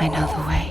I know the way.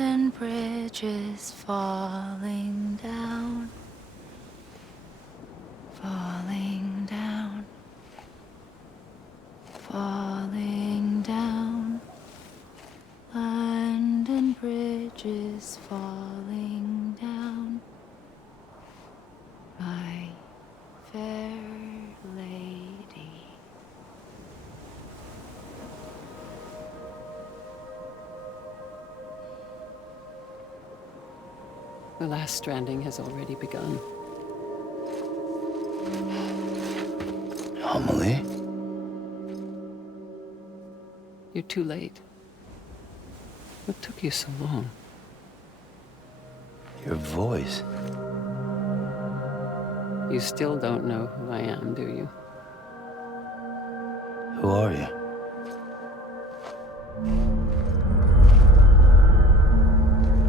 And bridges falling down, falling down, falling down. London bridges falling down, my fair lady. The last stranding has already begun. Amelie? You're too late. What took you so long? Your voice. You still don't know who I am, do you? Who are you?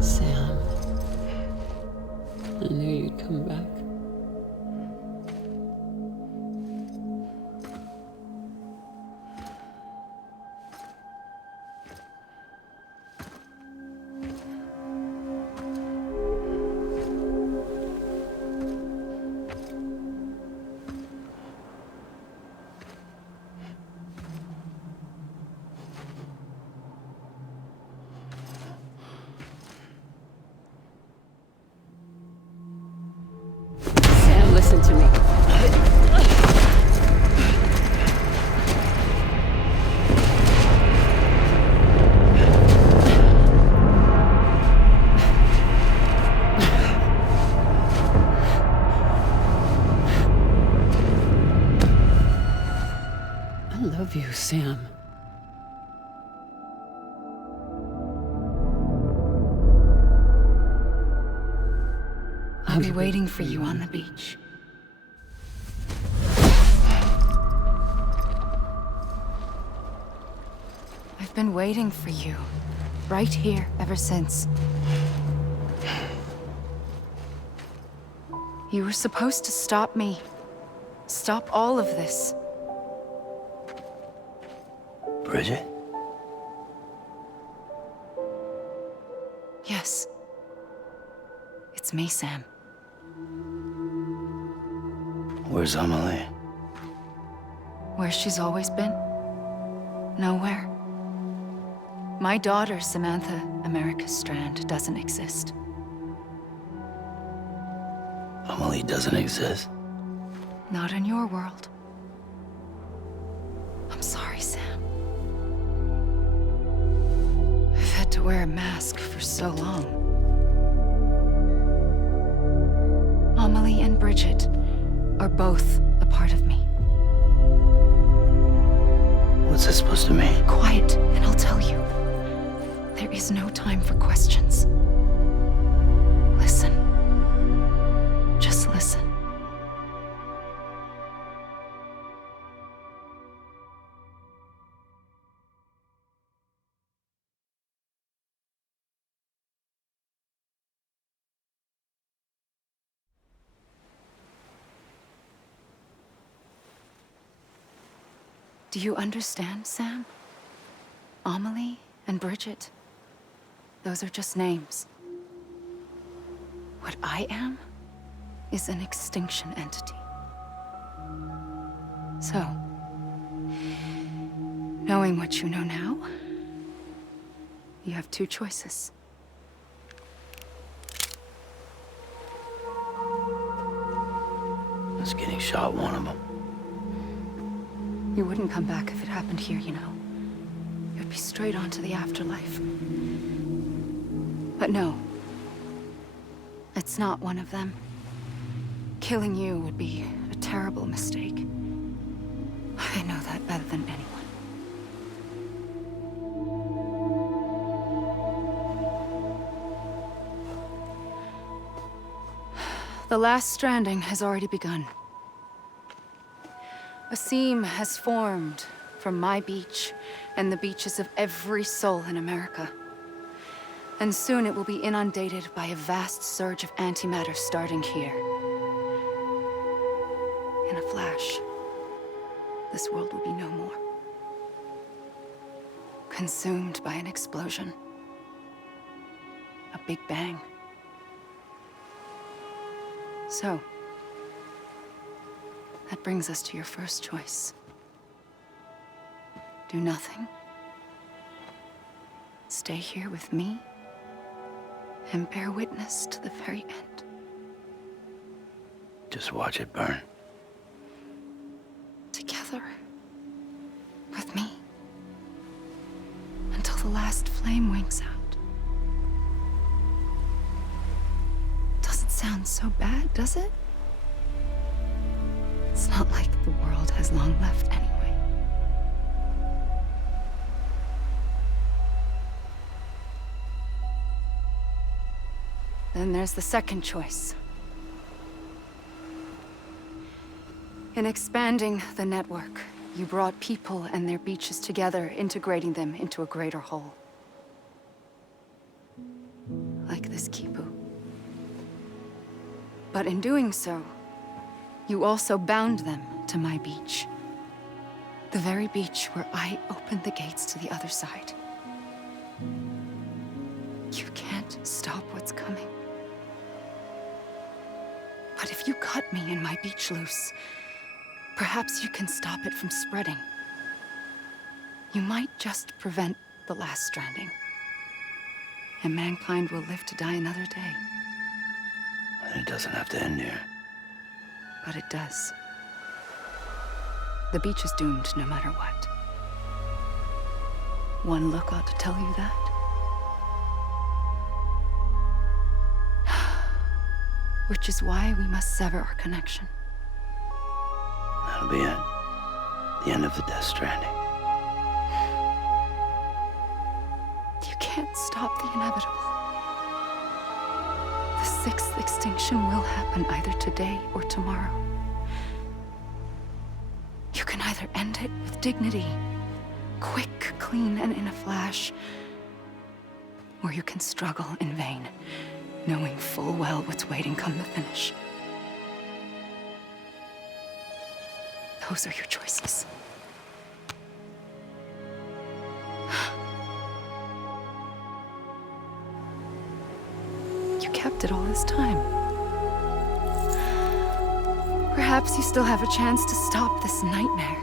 Sam. I knew you'd come back. Listen to me. I love you, Sam. I'll be waiting for you on the beach. I've been waiting for you, right here, ever since. You were supposed to stop me. Stop all of this. Bridget? Yes. It's me, Sam. Where's Amelie? Where she's always been. Nowhere. My daughter, Samantha America Strand, doesn't exist. Amelie doesn't exist? Not in your world. I'm sorry, Sam. I've had to wear a mask for so long. Amelie and Bridget are both a part of me. What's that supposed to mean? Quiet, and I'll tell you. There is no time for questions. Listen. Just listen. Do you understand, Sam? Amelie and Bridget, those are just names. What I am is an extinction entity. So, knowing what you know now, you have two choices. Is getting shot one of them? You wouldn't come back if it happened here, you know. You'd be straight on to the afterlife. But no. It's not one of them. Killing you would be a terrible mistake. I know that better than anyone. The last stranding has already begun. A seam has formed from my beach and the beaches of every soul in America. And soon it will be inundated by a vast surge of antimatter starting here. In a flash, this world will be no more. Consumed by an explosion. A big bang. So, that brings us to your first choice. Do nothing. Stay here with me and bear witness to the very end. Just watch it burn. Together. With me. Until the last flame winks out. Doesn't sound so bad, does it? It's not like the world has long left anyway. Then there's the second choice. In expanding the network, you brought people and their beaches together, integrating them into a greater whole. Like this Kipu. But in doing so, you also bound them to my beach. The very beach where I opened the gates to the other side. You can't stop what's coming. But if you cut me and my beach loose, perhaps you can stop it from spreading. You might just prevent the last stranding. And mankind will live to die another day. And it doesn't have to end here. But it does. The beach is doomed no matter what. One look ought to tell you that. Which is why we must sever our connection. That'll be it. The end of the Death Stranding. You can't stop the inevitable. The sixth extinction will happen either today or tomorrow. You can either end it with dignity, quick, clean, and in a flash, or you can struggle in vain, knowing full well what's waiting come the finish. Those are your choices. you kept it all this time. Perhaps you still have a chance to stop this nightmare.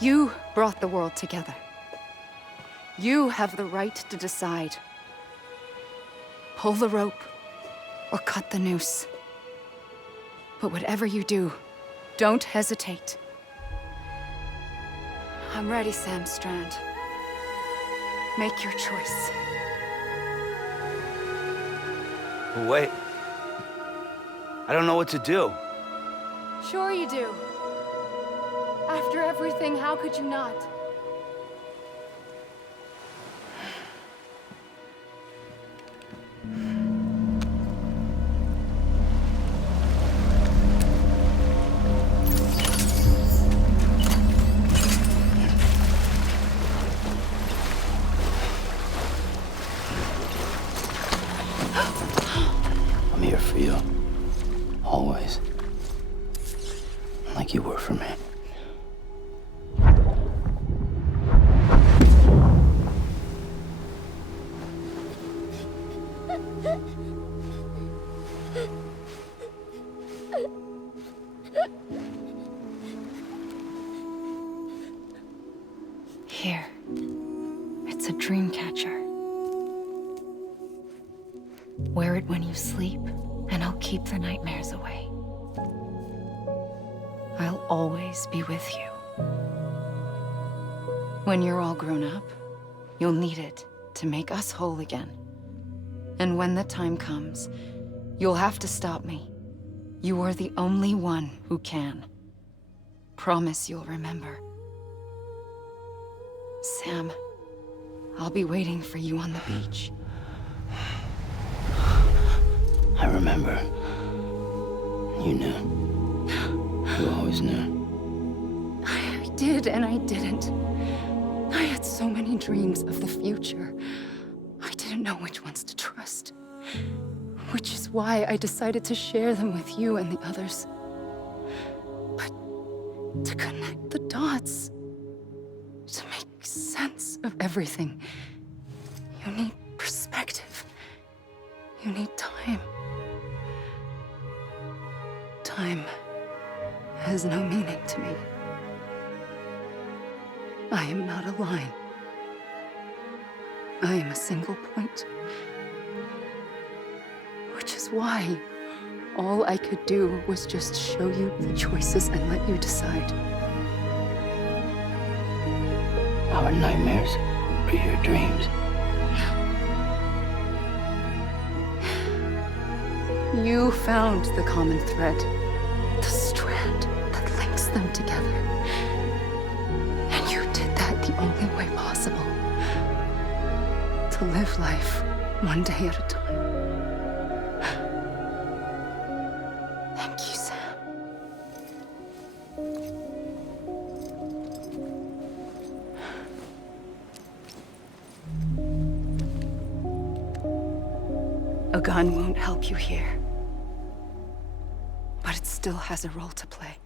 You brought the world together. You have the right to decide. Pull the rope or cut the noose. But whatever you do, don't hesitate. I'm ready, Sam Strand. Make your choice. But wait. I don't know what to do. Sure you do. After everything, how could you not? I'm here for you. Always. Like you were for me. Here. It's a dream catcher. Wear it when you sleep, and I'll keep the nightmares away. I'll always be with you. When you're all grown up, you'll need it to make us whole again. And when the time comes, you'll have to stop me. You are the only one who can. Promise you'll remember. Sam, I'll be waiting for you on the beach. I remember. You knew. You always knew. I did and I didn't. I had so many dreams of the future. I didn't know which ones to trust. Which is why I decided to share them with you and the others. But to connect the dots, to make sense of everything, you need perspective. You need time. Time has no meaning to me. I am not a line. I am a single point. Which is why all I could do was just show you the choices and let you decide. Our nightmares are your dreams. You found the common thread, the strand that links them together. And you did that the only way possible. To live life one day at a time. Thank you, Sam. A gun won't help you here. But it still has a role to play.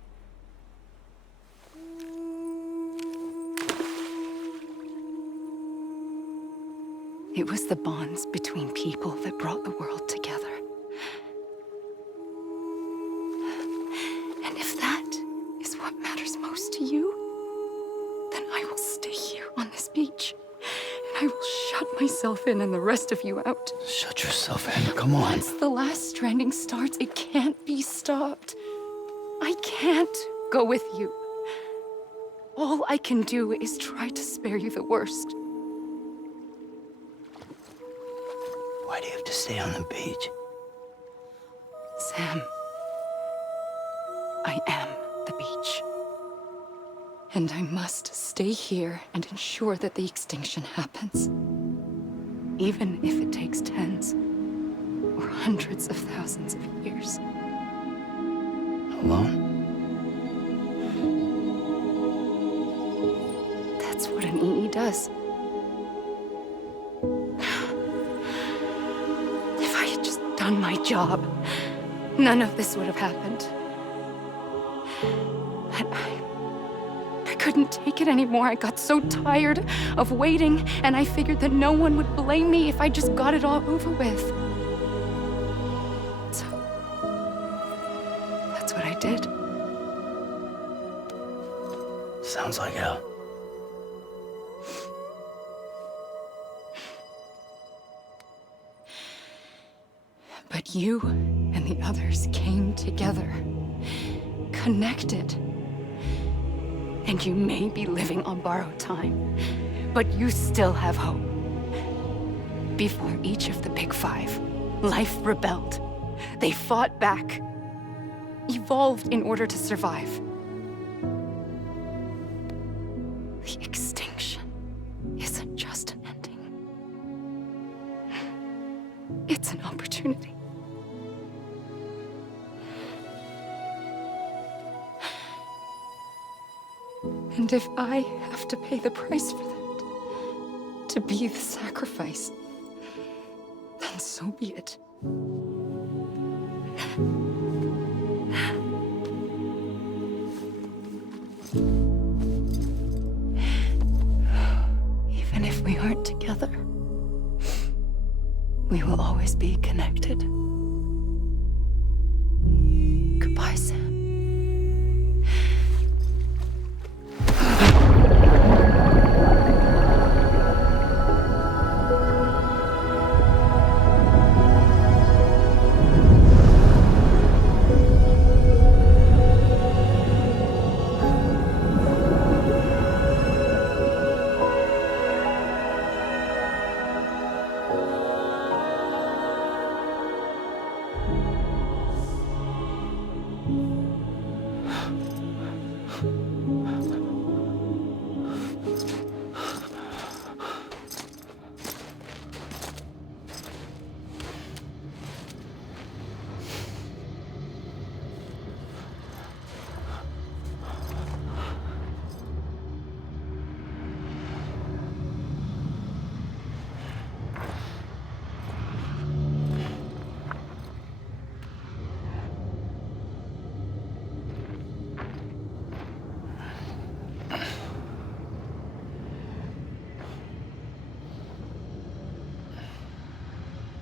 It was the bonds between people that brought the world together. And if that is what matters most to you, then I will stay here on this beach. And I will shut myself in and the rest of you out. Shut yourself in. Come on. Once the last stranding starts, it can't be stopped. I can't go with you. All I can do is try to spare you the worst. Why do you have to stay on the beach? Sam, I am the beach. And I must stay here and ensure that the extinction happens. Even if it takes tens or hundreds of thousands of years. Alone? That's what an EE does. If I had just done my job, none of this would have happened. But I couldn't take it anymore. I got so tired of waiting, and I figured that no one would blame me if I just got it all over with. So, that's what I did. Sounds like hell. But you and the others came together, connected. And you may be living on borrowed time, but you still have hope. Before each of the Big Five, life rebelled. They fought back, evolved in order to survive. The extinction isn't just an ending. It's an opportunity. And if I have to pay the price for that, to be the sacrifice, then so be it. Even if we aren't together, we will always be connected. Goodbye, Sam.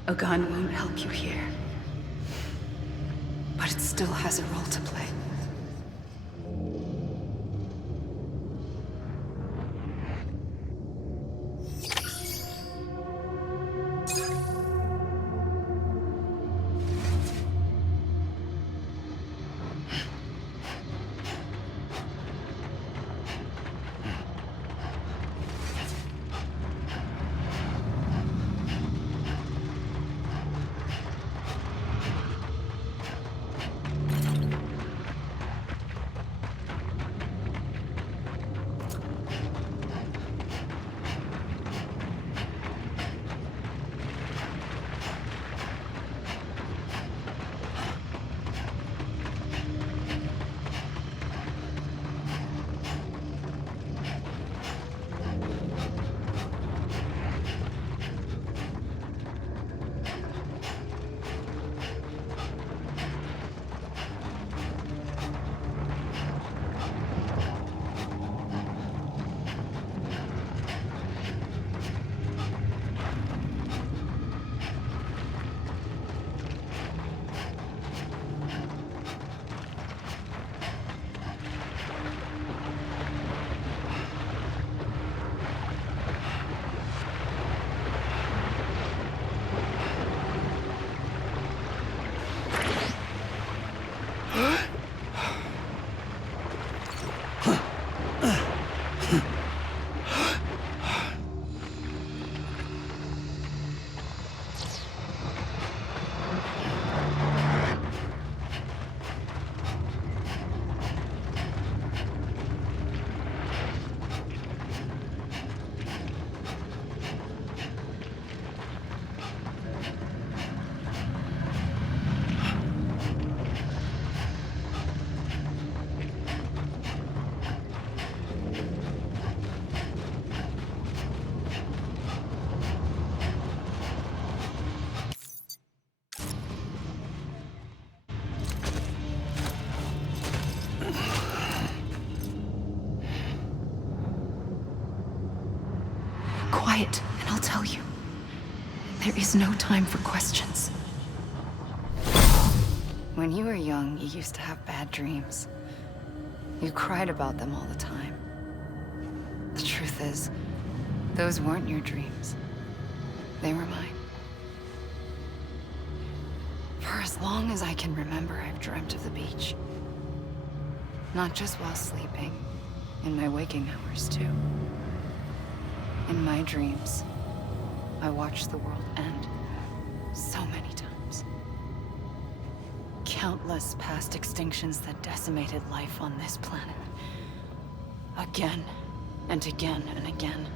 A gun won't help you here, but it still has a role to play. quiet, and I'll tell you. There is no time for questions. When you were young, you used to have bad dreams. You cried about them all the time. The truth is, those weren't your dreams. They were mine. For as long as I can remember, I've dreamt of the beach. Not just while sleeping, in my waking hours too. In my dreams, I watched the world end so many times. Countless past extinctions that decimated life on this planet. Again, and again, and again.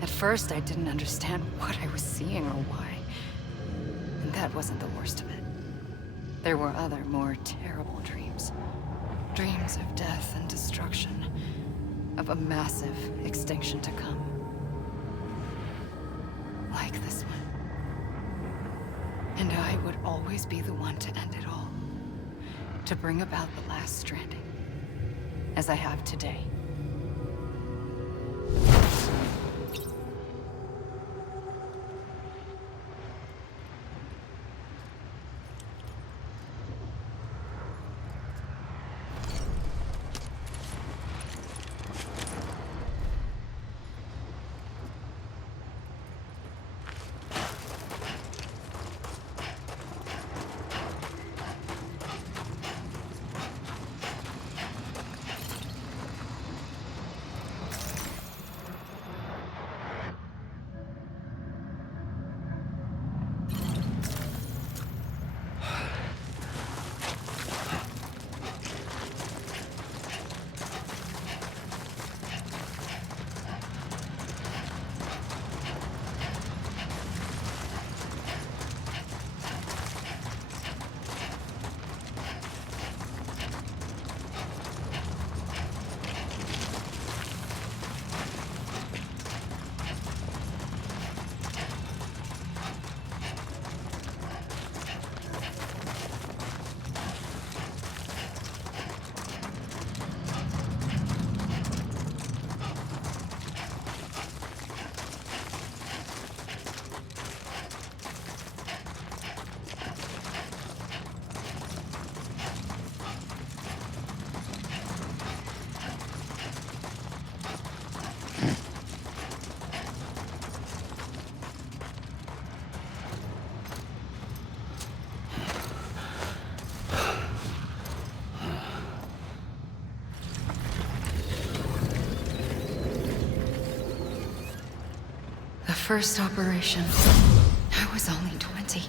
At first, I didn't understand what I was seeing or why. And that wasn't the worst of it. There were other, more terrible dreams. Dreams of death and destruction. Of a massive extinction to come. Like this one. And I would always be the one to end it all. To bring about the last stranding. As I have today. First operation, I was only 20.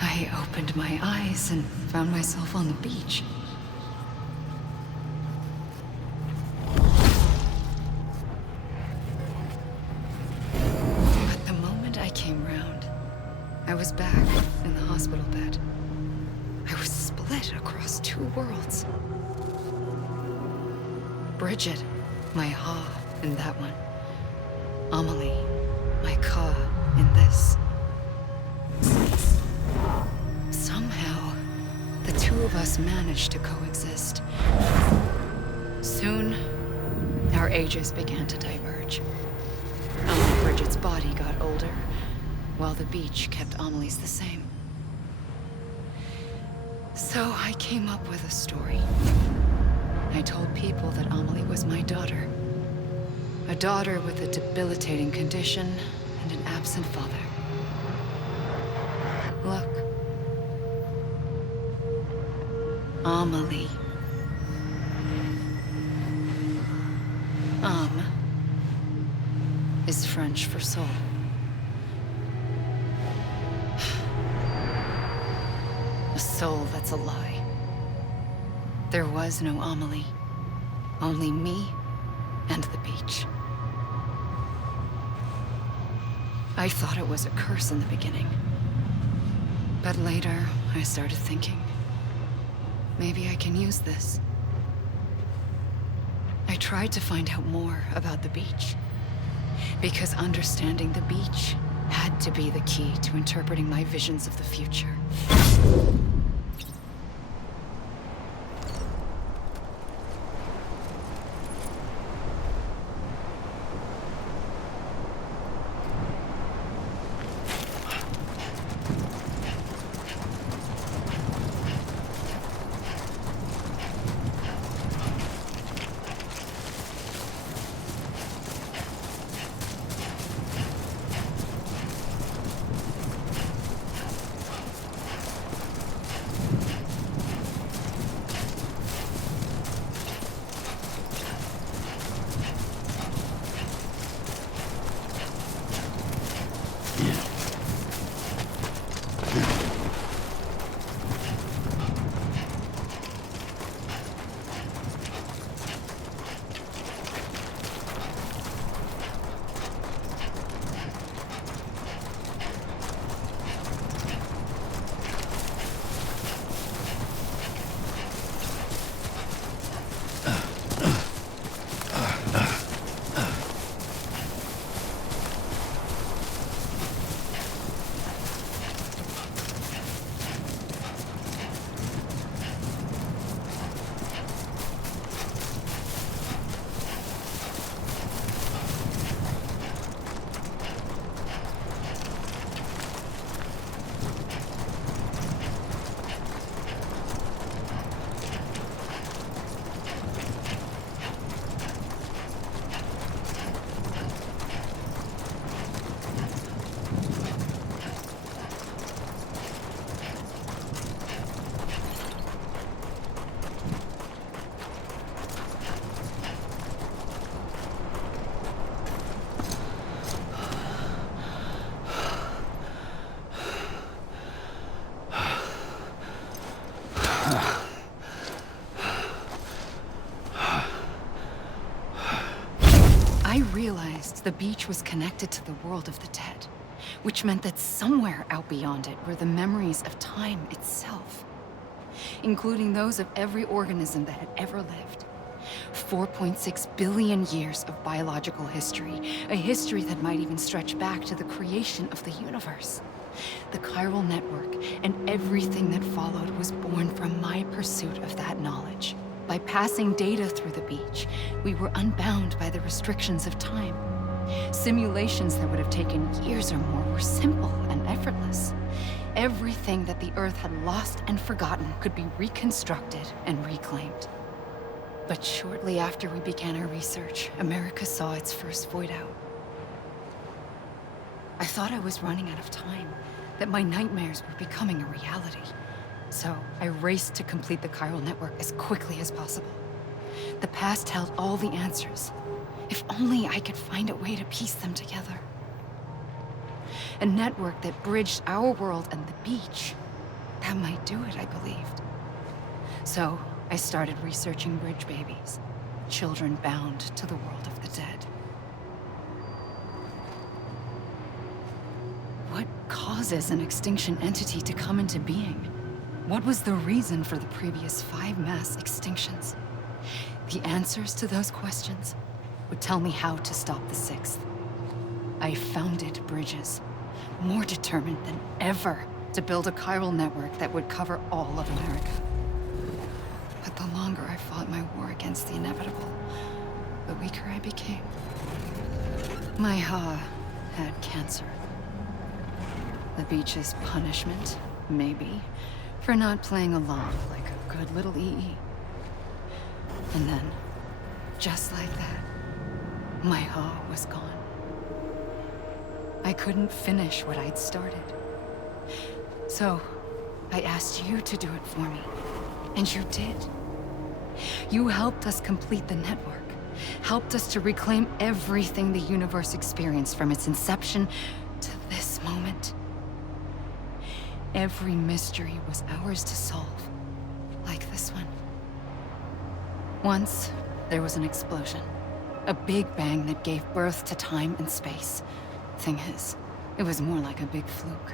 I opened my eyes and found myself on the beach. But the moment I came round, I was back in the hospital bed. I was split across two worlds. Bridget, my Ha in that one. Amelie, my Ka in this. Somehow, the two of us managed to coexist. Soon, our ages began to diverge. Bridget's body got older, while the beach kept Amelie's the same. So I came up with a story. I told people that Amelie was my daughter. A daughter with a debilitating condition and an absent father. Look. Amelie. Âme is French for soul. A soul that's a lie. There was no Amelie. Only me and the beach. I thought it was a curse in the beginning. But later, I started thinking, maybe I can use this. I tried to find out more about the beach. Because understanding the beach had to be the key to interpreting my visions of the future. I realized the beach was connected to the world of the dead, which meant that somewhere out beyond it were the memories of time itself, including those of every organism that had ever lived. 4.6 billion years of biological history, a history that might even stretch back to the creation of the universe. The chiral network and everything that followed was born from my pursuit of that knowledge. By passing data through the beach, we were unbound by the restrictions of time. Simulations that would have taken years or more were simple and effortless. Everything that the Earth had lost and forgotten could be reconstructed and reclaimed. But shortly after we began our research, America saw its first void out. I thought I was running out of time, that my nightmares were becoming a reality. So I raced to complete the chiral network as quickly as possible. The past held all the answers. If only I could find a way to piece them together. A network that bridged our world and the beach. That might do it, I believed. So I started researching bridge babies, children bound to the world of the dead. What causes an extinction entity to come into being? What was the reason for the previous 5 mass extinctions? The answers to those questions would tell me how to stop the 6th. I founded bridges, more determined than ever to build a chiral network that would cover all of America. But the longer I fought my war against the inevitable, the weaker I became. My Ha had cancer. The beach's punishment, maybe, for not playing along like a good little EE. And then, just like that, my Ha was gone. I couldn't finish what I'd started. So, I asked you to do it for me. And you did. You helped us complete the network. Helped us to reclaim everything the universe experienced from its inception to this moment. Every mystery was ours to solve. Like this one. Once, there was an explosion. A big bang that gave birth to time and space. Thing is, it was more like a big fluke.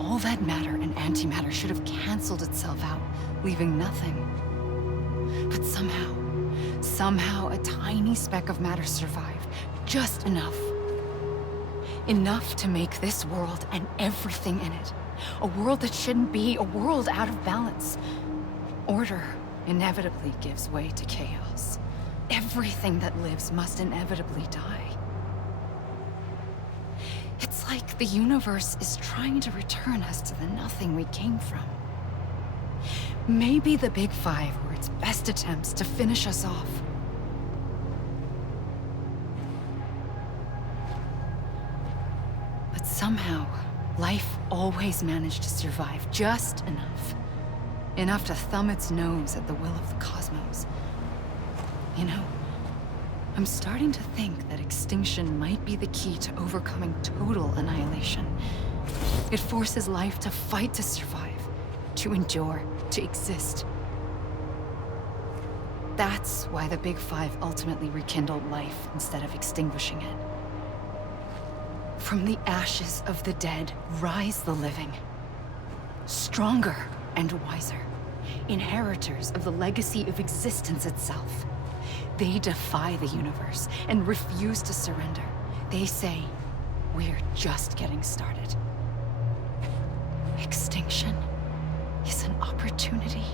All that matter and antimatter should have canceled itself out, leaving nothing. But somehow a tiny speck of matter survived. Just enough. Enough to make this world and everything in it. A world that shouldn't be, a world out of balance. Order inevitably gives way to chaos. Everything that lives must inevitably die. It's like the universe is trying to return us to the nothing we came from. Maybe the Big Five were its best attempts to finish us off. But somehow, life always managed to survive just enough. Enough to thumb its nose at the will of the cosmos. You know, I'm starting to think that extinction might be the key to overcoming total annihilation. It forces life to fight to survive, to endure, to exist. That's why the Big Five ultimately rekindled life instead of extinguishing it. From the ashes of the dead rise the living. Stronger and wiser. Inheritors of the legacy of existence itself. They defy the universe and refuse to surrender. They say, we're just getting started. Extinction is an opportunity.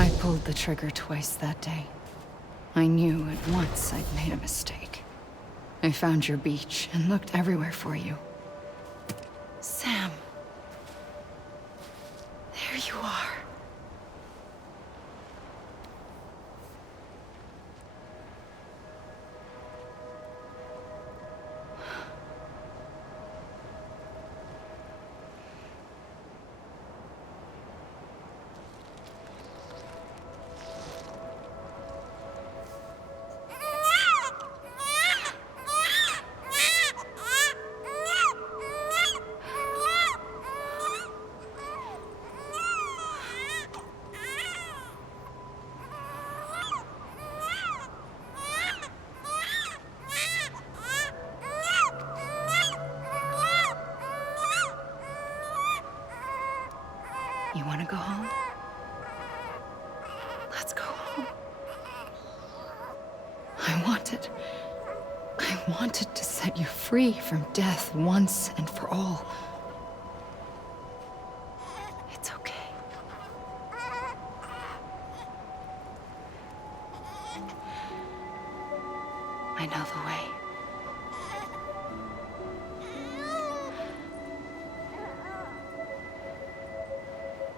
I pulled the trigger twice that day. I knew at once I'd made a mistake. I found your beach and looked everywhere for you. Sam. There you are. You want to go home? Let's go home. I wanted to set you free from death once and for all. It's okay. I know the way.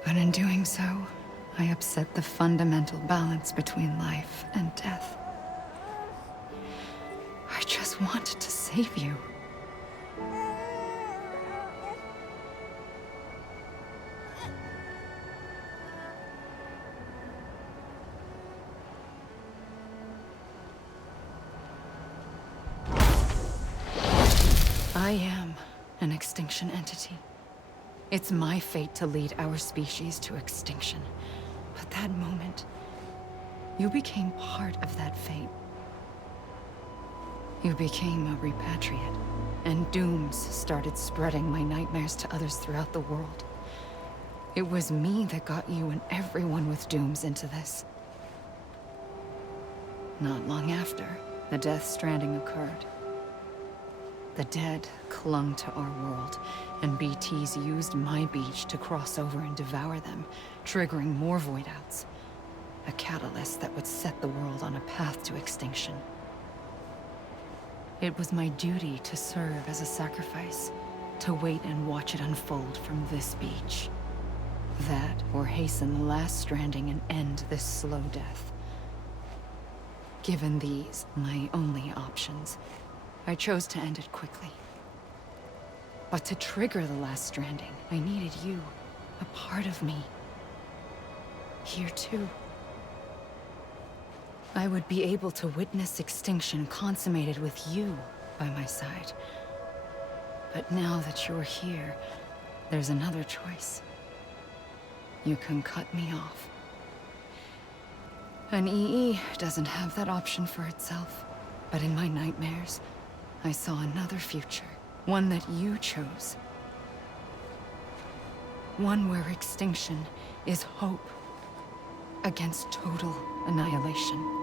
But in doing so, I upset the fundamental balance between life and death. I just wanted to save you. I am an extinction entity. It's my fate to lead our species to extinction. But that moment, you became part of that fate. You became a repatriate, and dooms started spreading my nightmares to others throughout the world. It was me that got you and everyone with dooms into this. Not long after, the Death Stranding occurred. The dead clung to our world, and BTs used my beach to cross over and devour them, triggering more void outs. A catalyst that would set the world on a path to extinction. It was my duty to serve as a sacrifice, to wait and watch it unfold from this beach. That, or hasten the last stranding and end this slow death. Given these, my only options, I chose to end it quickly. But to trigger the last stranding, I needed you, a part of me. Here too. I would be able to witness extinction consummated with you by my side. But now that you're here, there's another choice. You can cut me off. An EE doesn't have that option for itself. But in my nightmares, I saw another future. One that you chose. One where extinction is hope against total annihilation.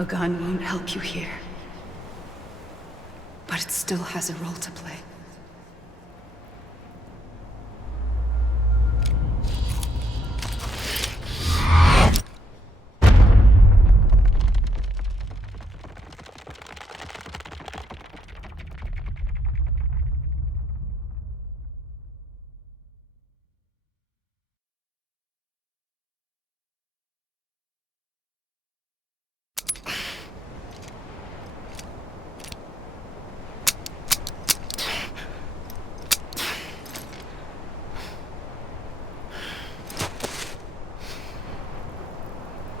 A gun won't help you here. But it still has a role to play.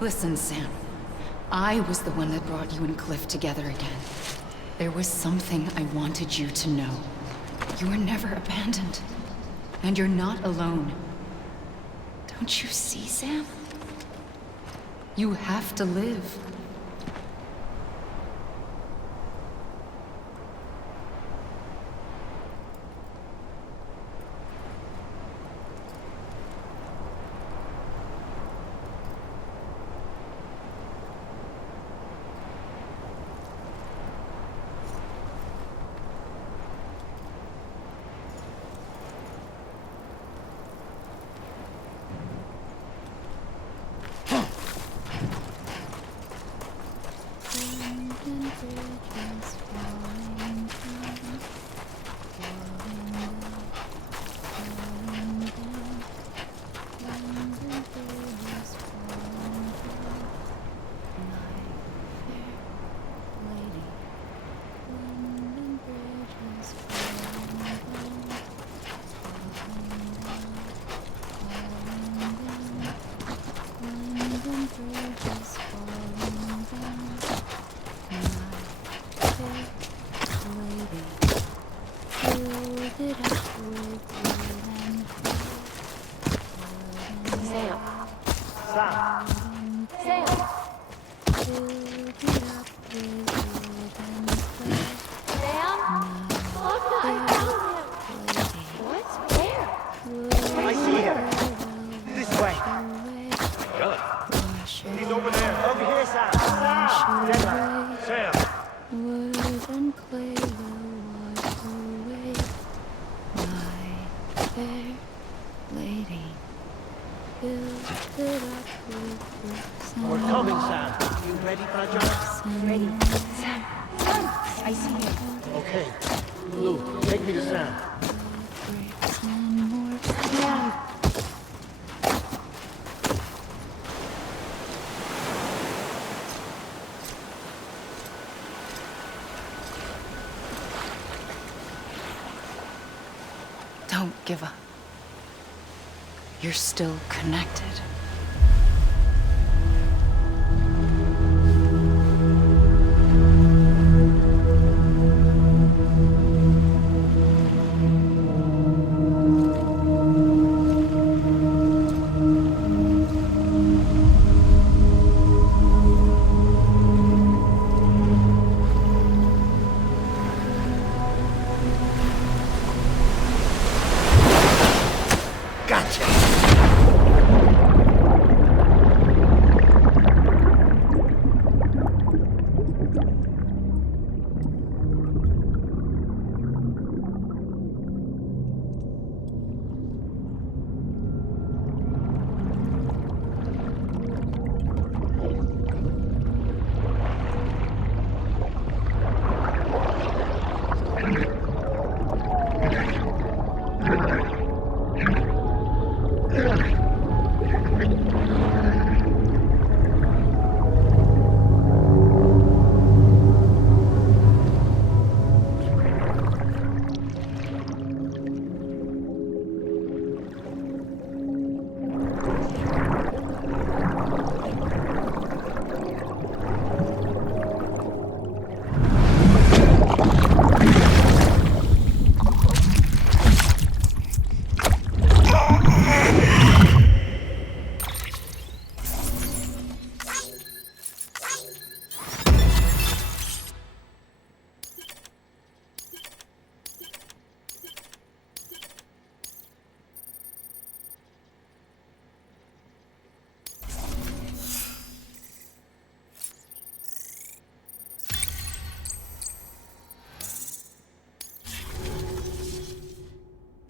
Listen, Sam. I was the one that brought you and Cliff together again. There was something I wanted you to know. You were never abandoned. And you're not alone. Don't you see, Sam? You have to live. Don't give up. You're still connected.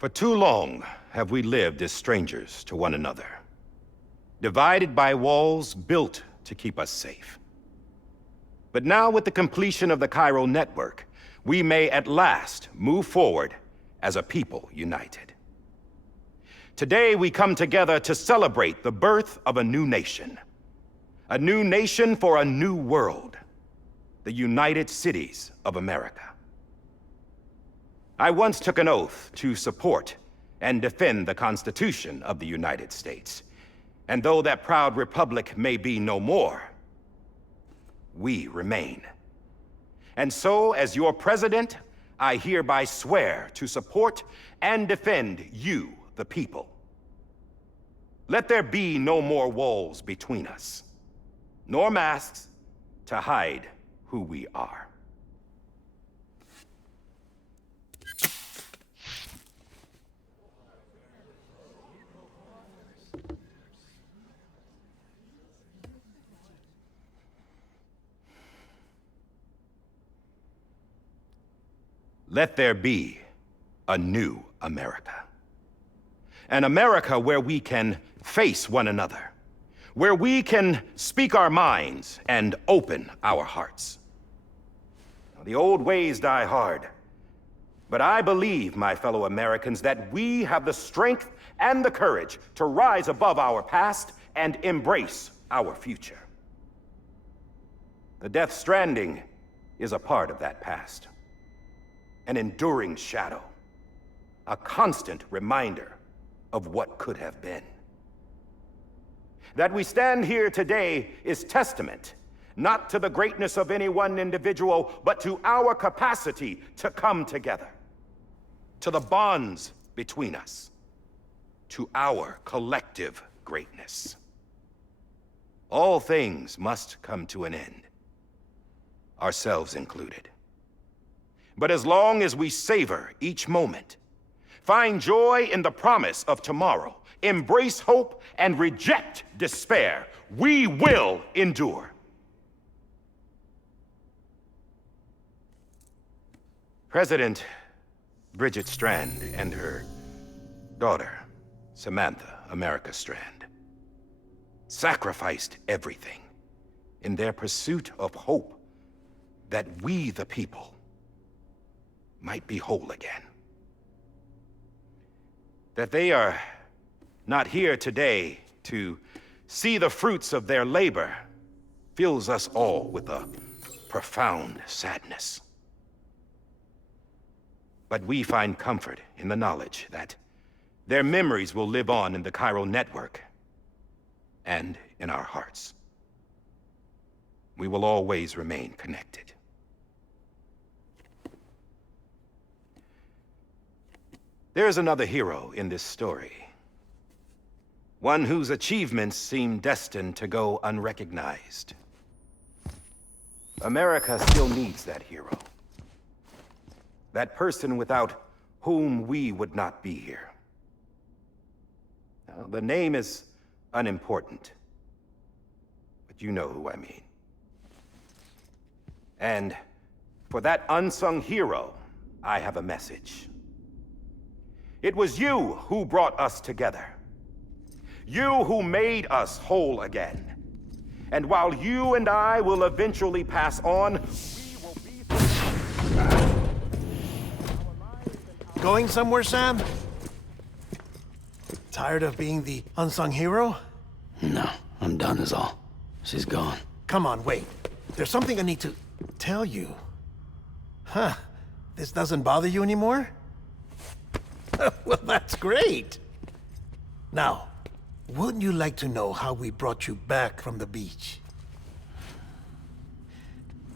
For too long have we lived as strangers to one another, divided by walls built to keep us safe. But now, with the completion of the Cairo network, we may at last move forward as a people united. Today, we come together to celebrate the birth of a new nation. A new nation for a new world. The United Cities of America. I once took an oath to support and defend the Constitution of the United States. And though that proud republic may be no more, we remain. And so, as your president, I hereby swear to support and defend you, the people. Let there be no more walls between us, nor masks to hide who we are. Let there be a new America. An America where we can face one another, where we can speak our minds and open our hearts. The old ways die hard, but I believe, my fellow Americans, that we have the strength and the courage to rise above our past and embrace our future. The Death Stranding is a part of that past. An enduring shadow, a constant reminder of what could have been. That we stand here today is testament, not to the greatness of any one individual, but to our capacity to come together, to the bonds between us, to our collective greatness. All things must come to an end, ourselves included. But as long as we savor each moment, find joy in the promise of tomorrow, embrace hope, and reject despair, we will endure. President Bridget Strand and her daughter, Samantha America Strand, sacrificed everything in their pursuit of hope that we, the people, might be whole again. That they are not here today to see the fruits of their labor fills us all with a profound sadness. But we find comfort in the knowledge that their memories will live on in the Cairo network and in our hearts. We will always remain connected. There's another hero in this story. One whose achievements seem destined to go unrecognized. America still needs that hero. That person without whom we would not be here. Now, the name is unimportant, but you know who I mean. And for that unsung hero, I have a message. It was you who brought us together. You who made us whole again. And while you and I will eventually pass on, we will be... Going somewhere, Sam? Tired of being the unsung hero? No, I'm done is all. She's gone. Come on, wait. There's something I need to tell you. Huh. This doesn't bother you anymore? Well, that's great. Now, wouldn't you like to know how we brought you back from the beach?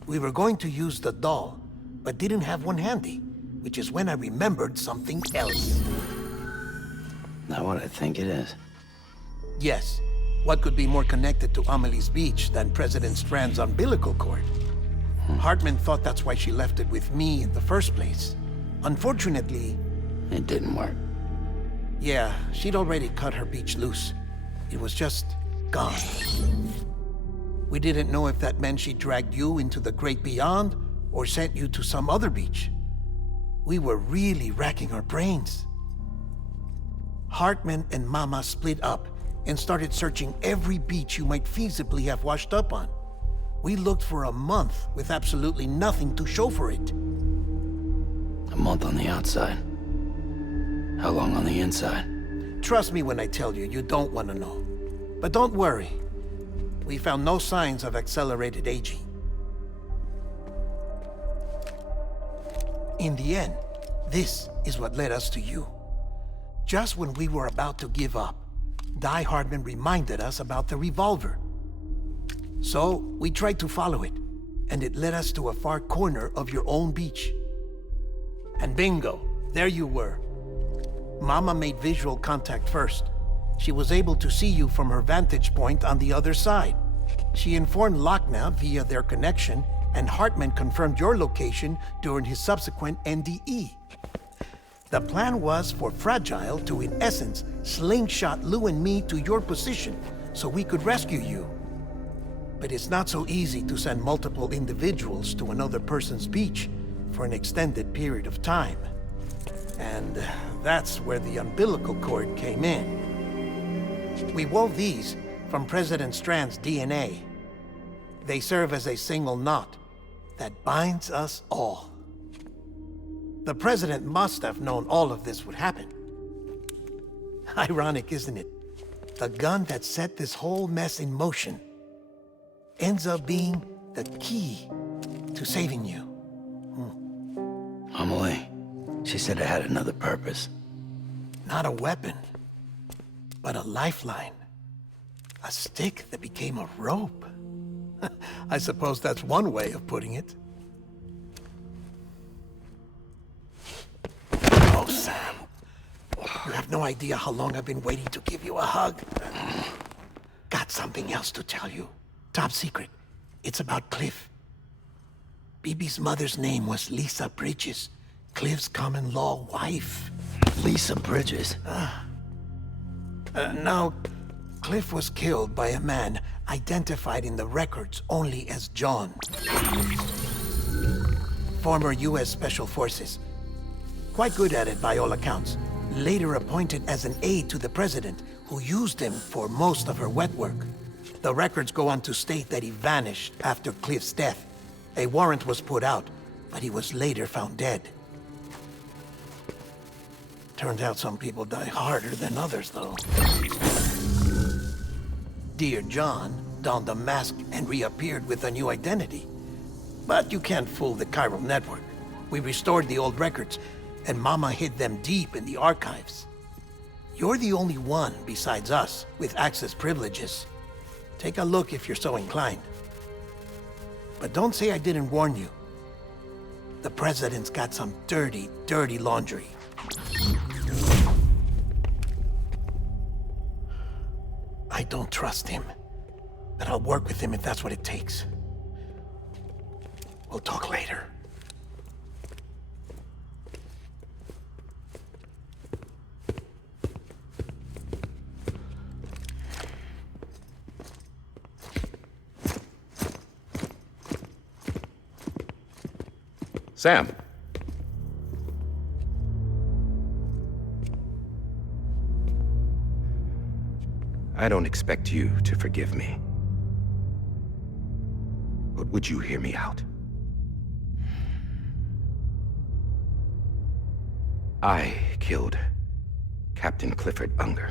We were going to use the doll, but didn't have one handy, which is when I remembered something else. Not what I think it is. Yes. What could be more connected to Amelie's beach than President Strand's umbilical cord? Hartman thought that's why she left it with me in the first place. Unfortunately... It didn't work. Yeah, she'd already cut her beach loose. It was just gone. We didn't know if that meant she dragged you into the great beyond or sent you to some other beach. We were really racking our brains. Hartman and Mama split up and started searching every beach you might feasibly have washed up on. We looked for a month with absolutely nothing to show for it. A month on the outside. How long on the inside? Trust me when I tell you, you don't want to know. But don't worry. We found no signs of accelerated aging. In the end, this is what led us to you. Just when we were about to give up, Die Hardman reminded us about the revolver. So, we tried to follow it, and it led us to a far corner of your own beach. And bingo, there you were. Mama made visual contact first. She was able to see you from her vantage point on the other side. She informed Lochna via their connection, and Hartman confirmed your location during his subsequent NDE. The plan was for Fragile to, in essence, slingshot Lou and me to your position so we could rescue you. But it's not so easy to send multiple individuals to another person's beach for an extended period of time. And that's where the umbilical cord came in. We wove these from President Strand's DNA. They serve as a single knot that binds us all. The President must have known all of this would happen. Ironic, isn't it? The gun that set this whole mess in motion ends up being the key to saving you. Amelie, she said it had another purpose. Not a weapon, but a lifeline. A stick that became a rope. I suppose that's one way of putting it. Oh, Sam. You have no idea how long I've been waiting to give you a hug. Got something else to tell you. Top secret. It's about Cliff. BB's mother's name was Lisa Bridges, Cliff's common-law wife. Lisa Bridges? Now, Cliff was killed by a man identified in the records only as John. Former U.S. Special Forces. Quite good at it by all accounts. Later appointed as an aide to the president, who used him for most of her wet work. The records go on to state that he vanished after Cliff's death. A warrant was put out, but he was later found dead. Turns out some people die harder than others, though. Dear John donned a mask and reappeared with a new identity. But you can't fool the chiral network. We restored the old records, and Mama hid them deep in the archives. You're the only one besides us with access privileges. Take a look if you're so inclined. But don't say I didn't warn you. The president's got some dirty, dirty laundry. I don't trust him, but I'll work with him if that's what it takes. We'll talk later. Sam. I don't expect you to forgive me. But would you hear me out? I killed Captain Clifford Unger.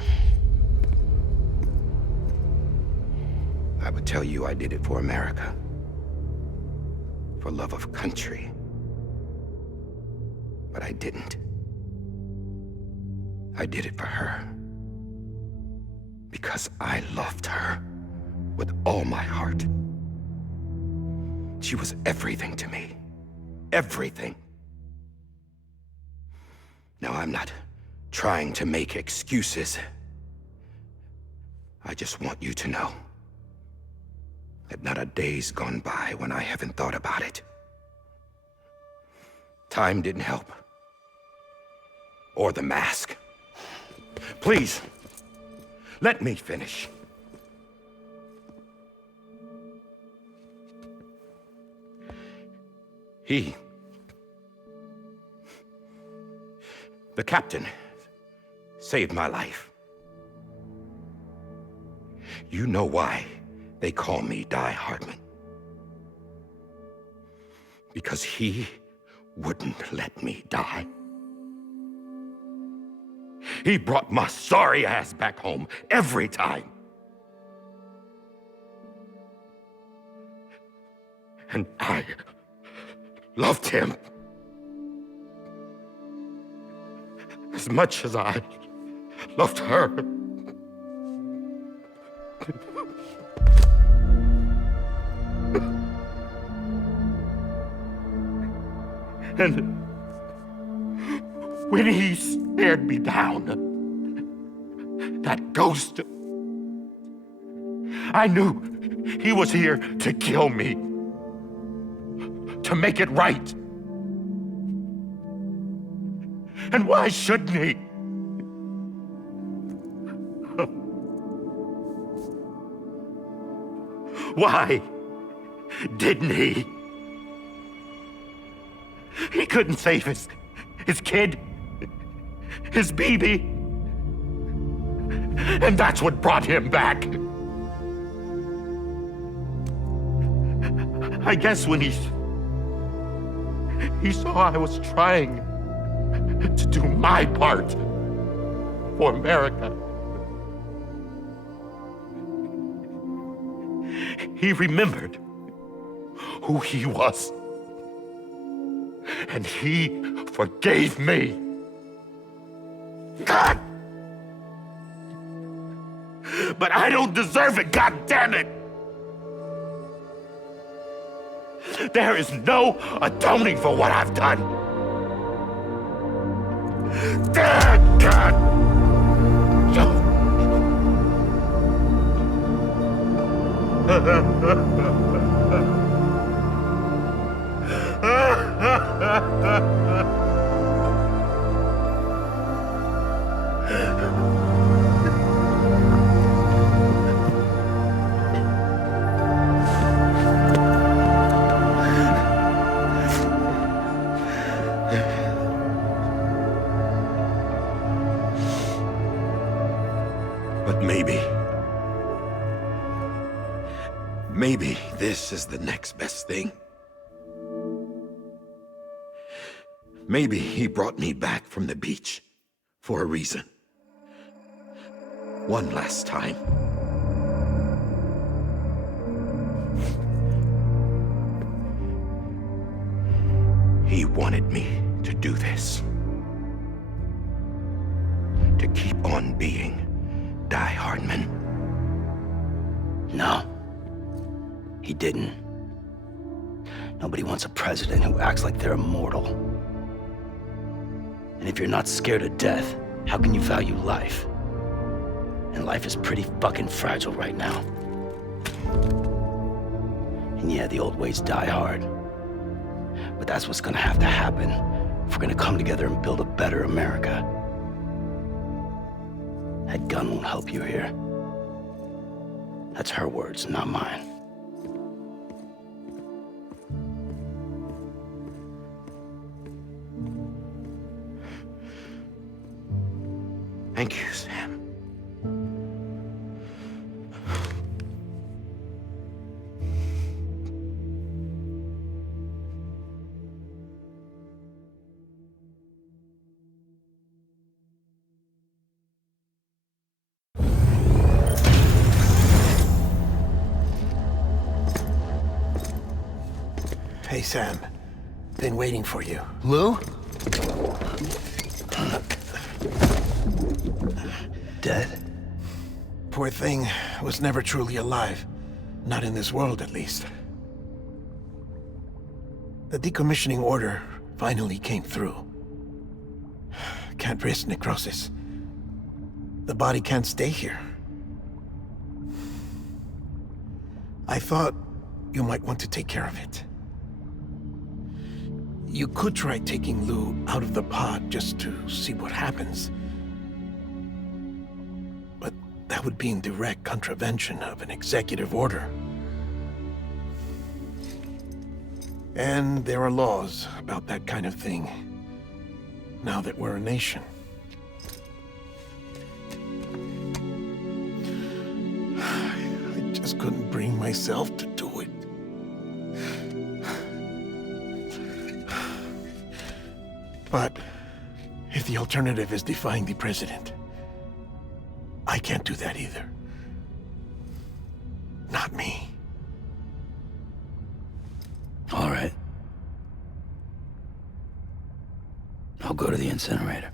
I would tell you I did it for America. For love of country. But I didn't. I did it for her. Because I loved her with all my heart. She was everything to me. Everything. Now, I'm not trying to make excuses. I just want you to know that not a day's gone by when I haven't thought about it. Time didn't help. Or the mask. Please, let me finish. The captain saved my life. You know why they call me Die Hardman? Because he wouldn't let me die. He brought my sorry ass back home every time. And I loved him as much as I loved her. And when he stared me down, that ghost, I knew he was here to kill me, to make it right. And why shouldn't he? Why didn't he? He couldn't save his kid, his baby. And that's what brought him back. I guess when he saw I was trying to do my part for America, he remembered who he was. And he forgave me. God! But I don't deserve it, God damn it! There is no atoning for what I've done. God! But maybe this is the next best thing. Maybe he brought me back from the beach for a reason. One last time. He wanted me to do this. To keep on being Die Hardman. No. He didn't. Nobody wants a president who acts like they're immortal. And if you're not scared of death, how can you value life? And life is pretty fucking fragile right now. And yeah, the old ways die hard. But that's what's gonna have to happen if we're gonna come together and build a better America. That gun won't help you here. That's her words, not mine. Thank you, Sam. Hey, Sam. Been waiting for you. Lou? Dead? Poor thing was never truly alive. Not in this world, at least. The decommissioning order finally came through. Can't risk necrosis. The body can't stay here. I thought you might want to take care of it. You could try taking Lou out of the pod just to see what happens. But that would be in direct contravention of an executive order. And there are laws about that kind of thing, now that we're a nation. just couldn't bring myself to do it. But if the alternative is defying the president, I can't do that either. Not me. All right. I'll go to the incinerator.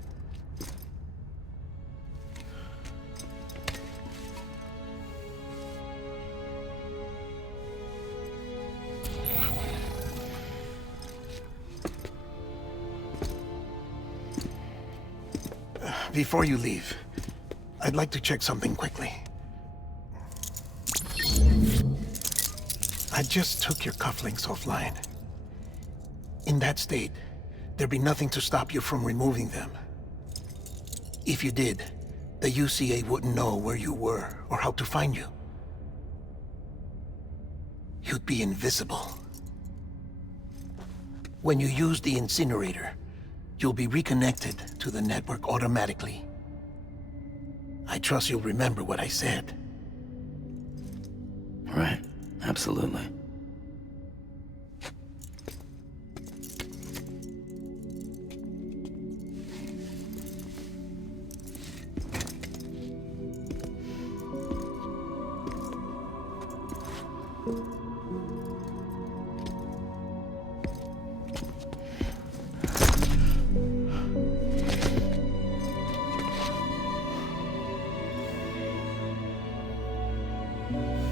Before you leave, I'd like to check something quickly. I just took your cufflinks offline. In that state, there'd be nothing to stop you from removing them. If you did, the UCA wouldn't know where you were or how to find you. You'd be invisible. When you use the incinerator, you'll be reconnected to the network automatically. I trust you'll remember what I said. Right, absolutely.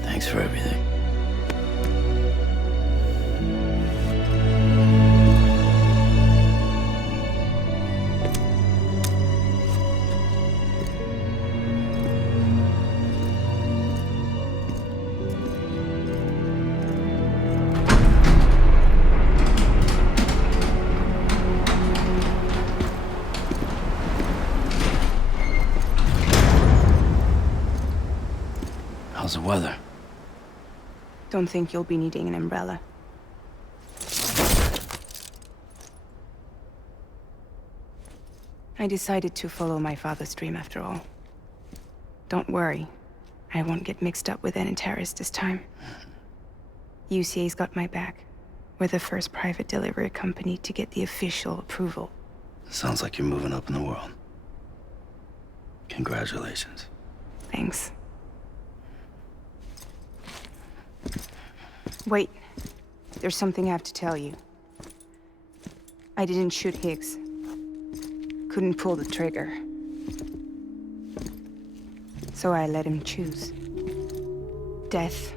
Thanks for everything. How's the weather? Don't think you'll be needing an umbrella. I decided to follow my father's dream after all. Don't worry, I won't get mixed up with any terrorists this time. UCA's got my back. We're the first private delivery company to get the official approval. Sounds like you're moving up in the world. Congratulations. Thanks. Wait, there's something I have to tell you. I didn't shoot Higgs. Couldn't pull the trigger. So I let him choose. Death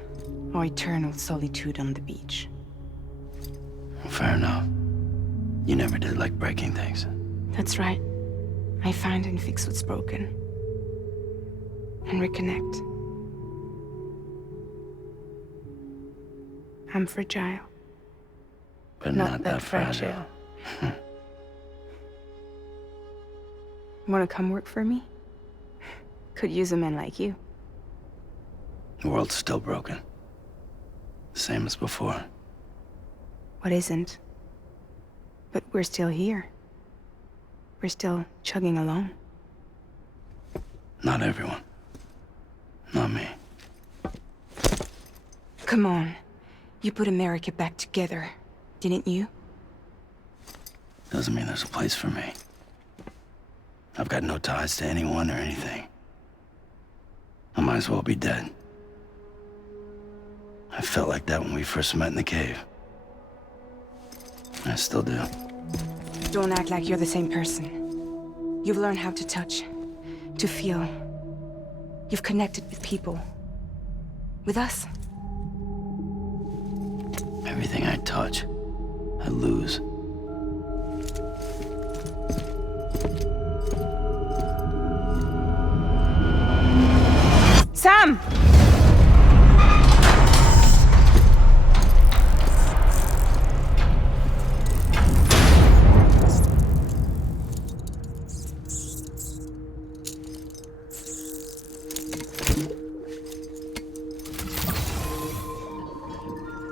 or eternal solitude on the beach. Fair enough. You never did like breaking things. That's right. I find and fix what's broken. And reconnect. I'm fragile. But not that fragile. Wanna come work for me? Could use a man like you. The world's still broken. Same as before. What isn't? But we're still here. We're still chugging along. Not everyone. Not me. Come on. You put America back together, didn't you? Doesn't mean there's a place for me. I've got no ties to anyone or anything. I might as well be dead. I felt like that when we first met in the cave. I still do. Don't act like you're the same person. You've learned how to touch, to feel. You've connected with people. With us. Everything I touch, I lose. Sam!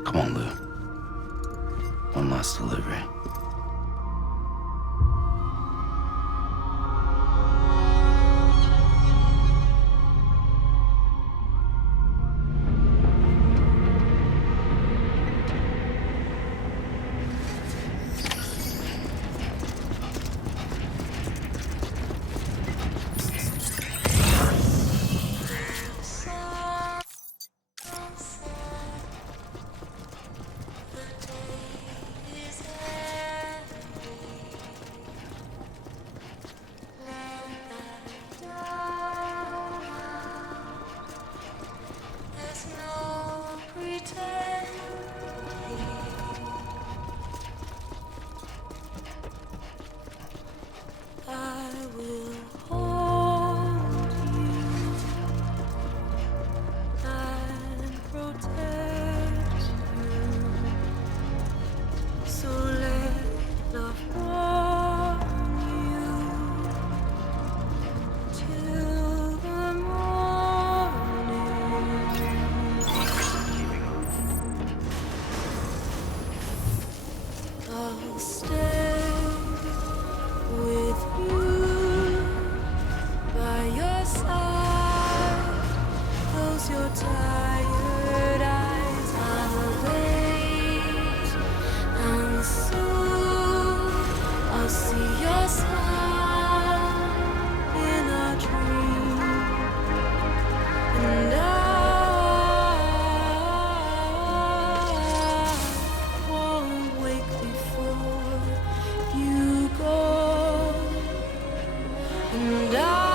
Come on, Lou. One last delivery. your tired eyes awake, and soon I'll see your smile in a dream, and I won't wake before you go, and I'll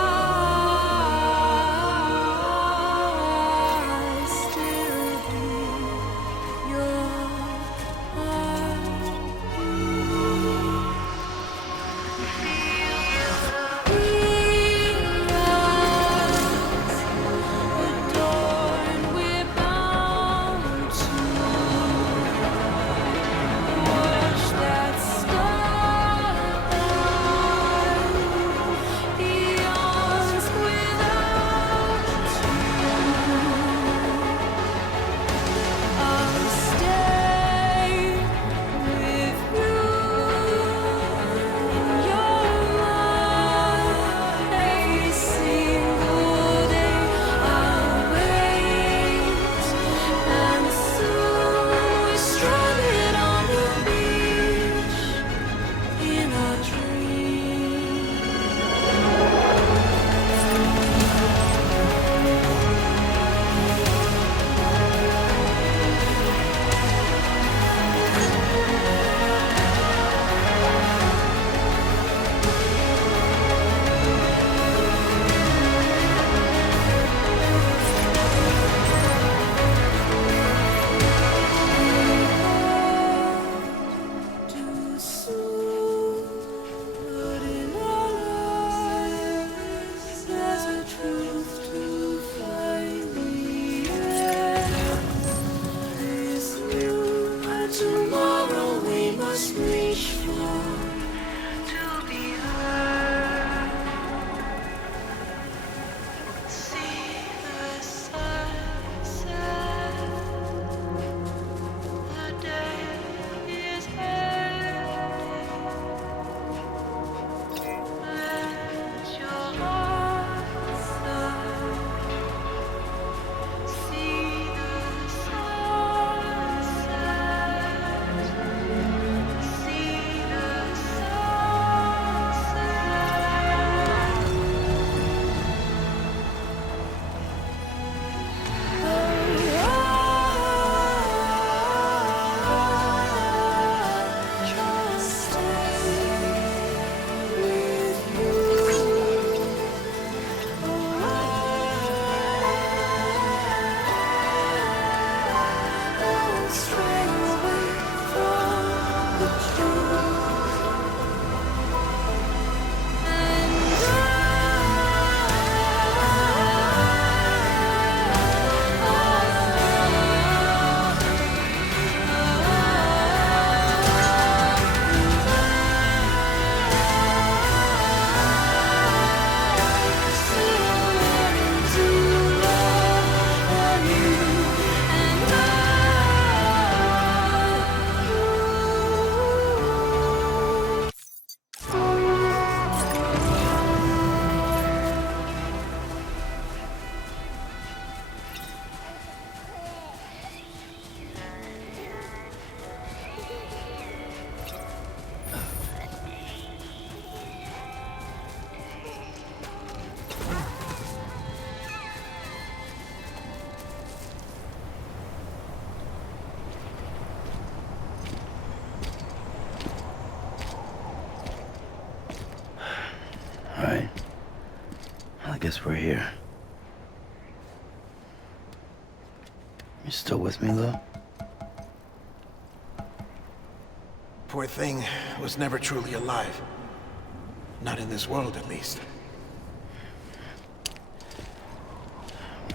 still be your heartbeat. Adorned, we're bound to watch that starlight eons without you. I'll stay with you in your life every single day. I'll wait, and soon we're stranded on the beach in a dream. Too soon, but in our lives there's a truth to find the end. This new tomorrow we must reach for to be heard. See the sunset. The day is ending. Let your heart sigh. See the sunset. See the sunset. Just stay with you. Don't stray away from the truth. And still learning to love you, All right. Well, I guess we're here. You still with me, Lou? Poor thing was never truly alive. Not in this world, at least.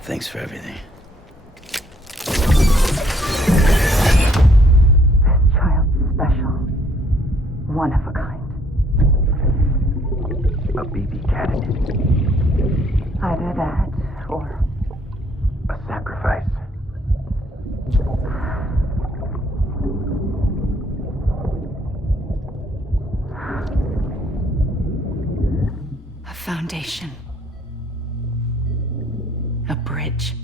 Thanks for everything. Child's special. One of a kind. A BB candidate. Either that, or A sacrifice. a foundation. A bridge.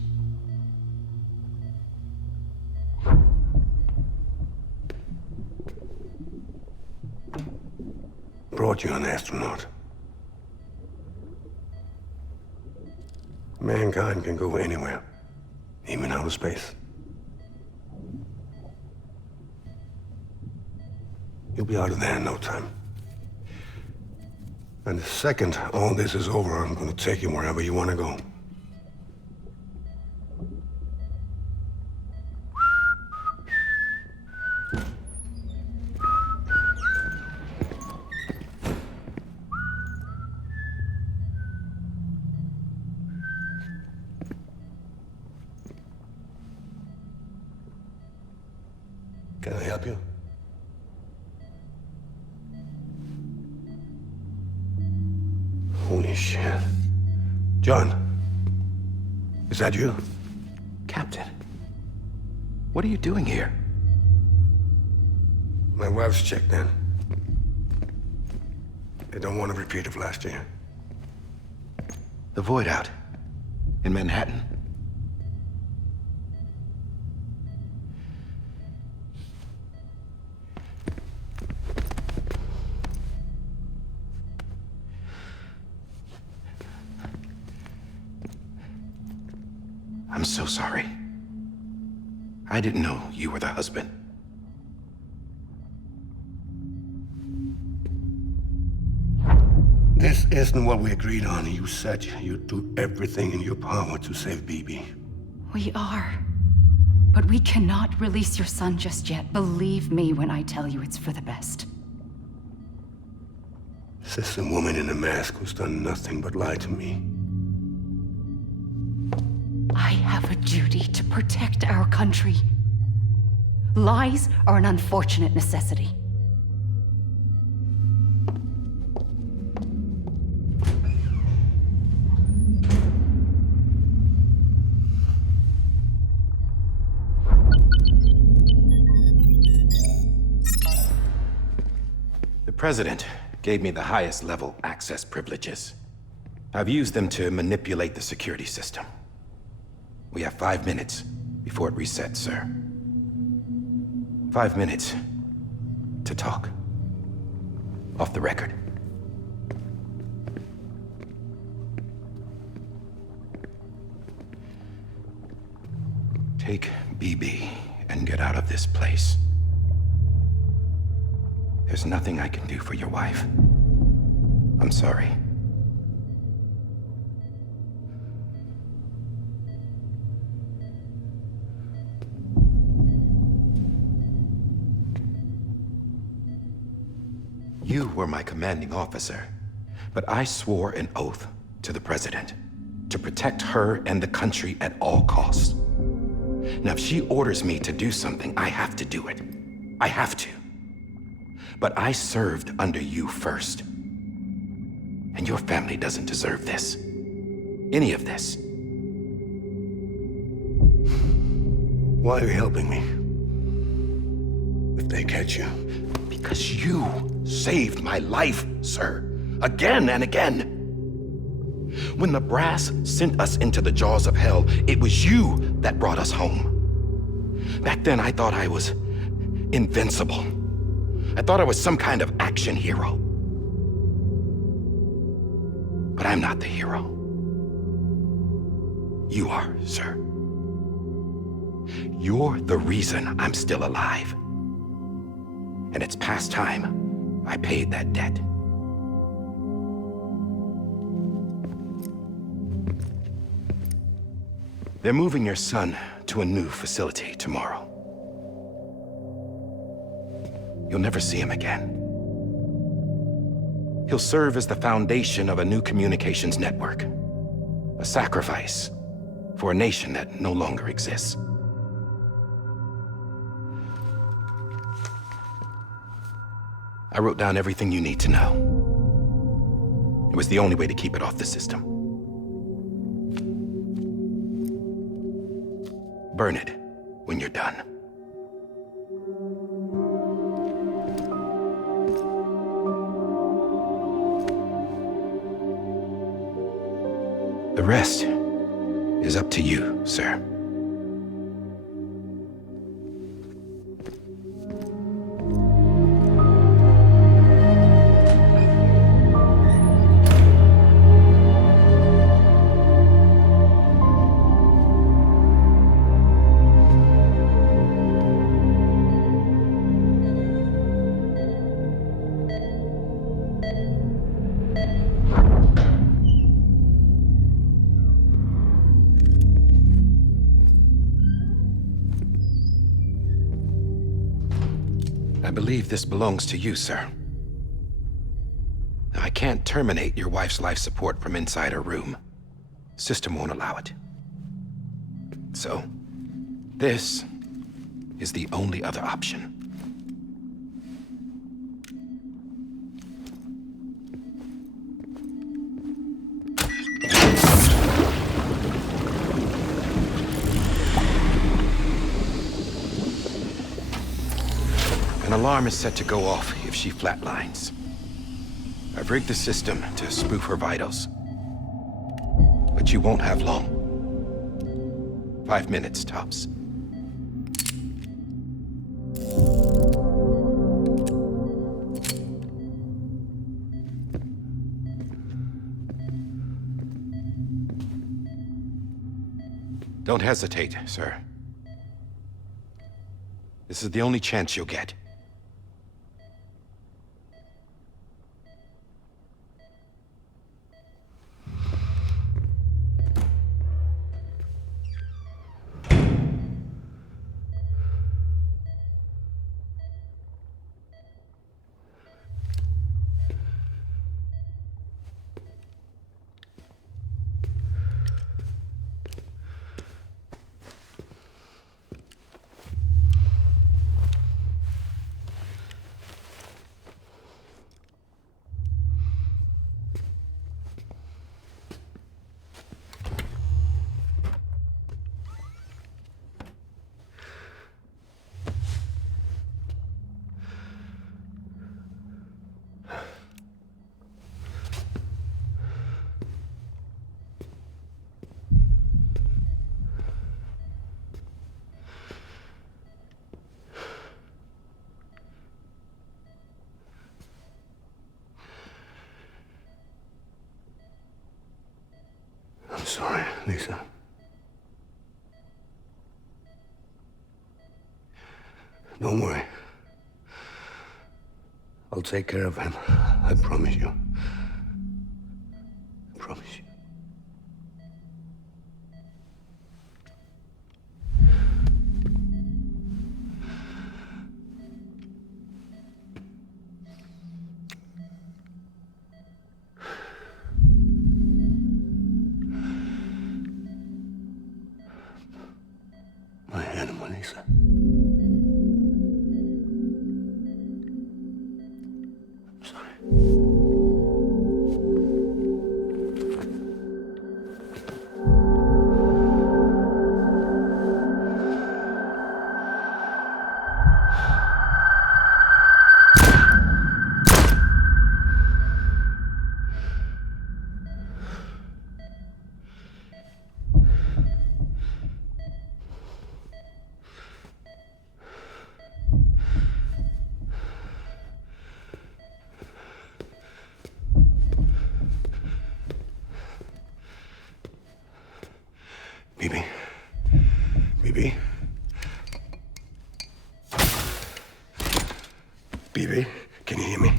brought you an astronaut? Mankind can go anywhere, even outer space. You'll be out of there in no time. And the second all this is over, I'm gonna take you wherever you wanna go. Can I help you? Holy shit. John, is that you? Captain, what are you doing here? My wife's checked in. They don't want a repeat of last year. The void out in Manhattan. I'm so sorry. I didn't know you were the husband. This isn't what we agreed on. You said you'd do everything in your power to save BB. We are. But we cannot release your son just yet. Believe me when I tell you it's for the best. This is a woman in a mask who's done nothing but lie to me. I have a duty to protect our country. Lies are an unfortunate necessity. The President gave me the highest level access privileges. I've used them to manipulate the security system. We have 5 minutes before it resets, sir. 5 minutes to talk. Off the record. Take BB and get out of this place. There's nothing I can do for your wife. I'm sorry. You were my commanding officer, but I swore an oath to the President to protect her and the country at all costs. Now, if she orders me to do something, I have to do it. I have to. But I served under you first. And your family doesn't deserve this. Any of this. Why are you helping me? If they catch you. Because you saved my life, sir. Again and again. When the brass sent us into the jaws of hell, it was you that brought us home. Back then, I thought I was invincible. I thought I was some kind of action hero. But I'm not the hero. You are, sir. You're the reason I'm still alive. And it's past time I paid that debt. They're moving your son to a new facility tomorrow. You'll never see him again. He'll serve as the foundation of a new communications network. A sacrifice for a nation that no longer exists. I wrote down everything you need to know. It was the only way to keep it off the system. Burn it when you're done. The rest is up to you, sir. I believe this belongs to you, sir. I can't terminate your wife's life support from inside her room. System won't allow it. So, this is the only other option. An alarm is set to go off if she flatlines. I've rigged the system to spoof her vitals. But you won't have long. 5 minutes, tops. Don't hesitate, sir. This is the only chance you'll get. I'm sorry, Lisa. Don't worry. I'll take care of him. I promise you. I promise you. My animal, Lisa. I'm sorry. Bibi? Bibi? Bibi, can you hear me?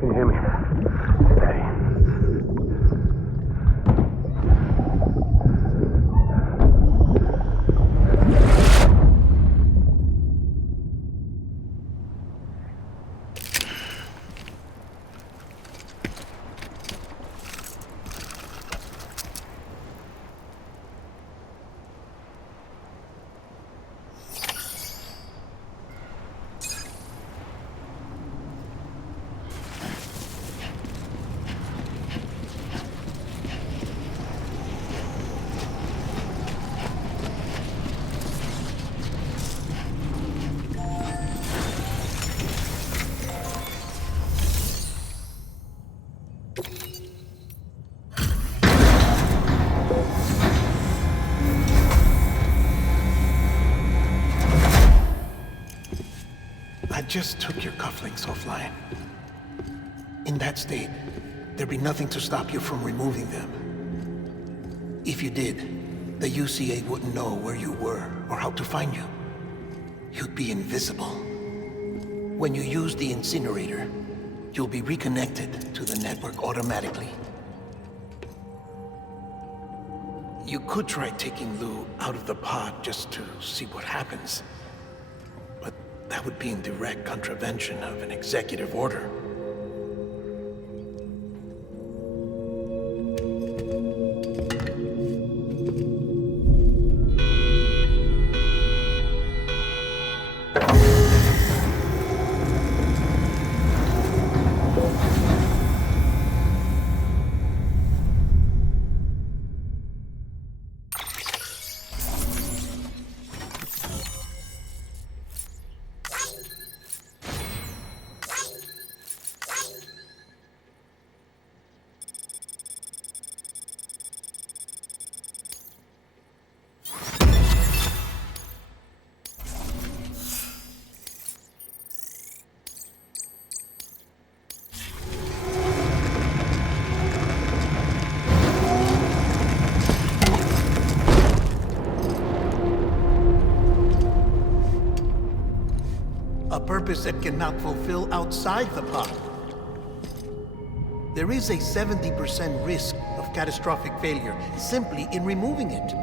Can you hear me? Daddy. I just took your cufflinks offline. In that state, there'd be nothing to stop you from removing them. If you did, the UCA wouldn't know where you were or how to find you. You'd be invisible. When you use the incinerator, you'll be reconnected to the network automatically. You could try taking Lou out of the pod just to see what happens. that would be in direct contravention of an executive order. A purpose that cannot fulfill outside the pod. There is a 70% risk of catastrophic failure simply in removing it.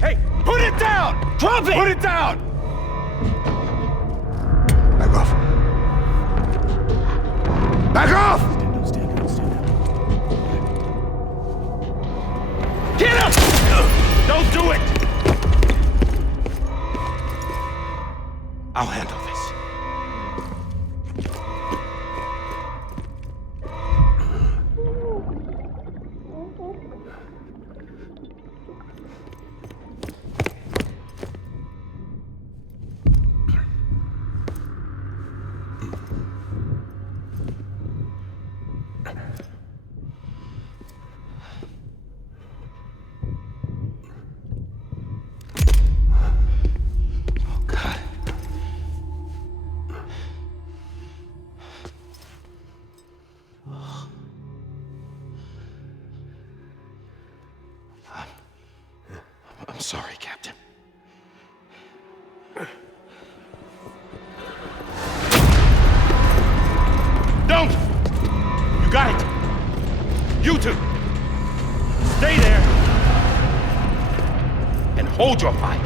Hey, put it down! Drop it! Put it down! Back off. Back off! Get up! Don't do it! I'll handle this. I'm sorry, Captain. Don't! You got it! You two! Stay there! And hold your fire!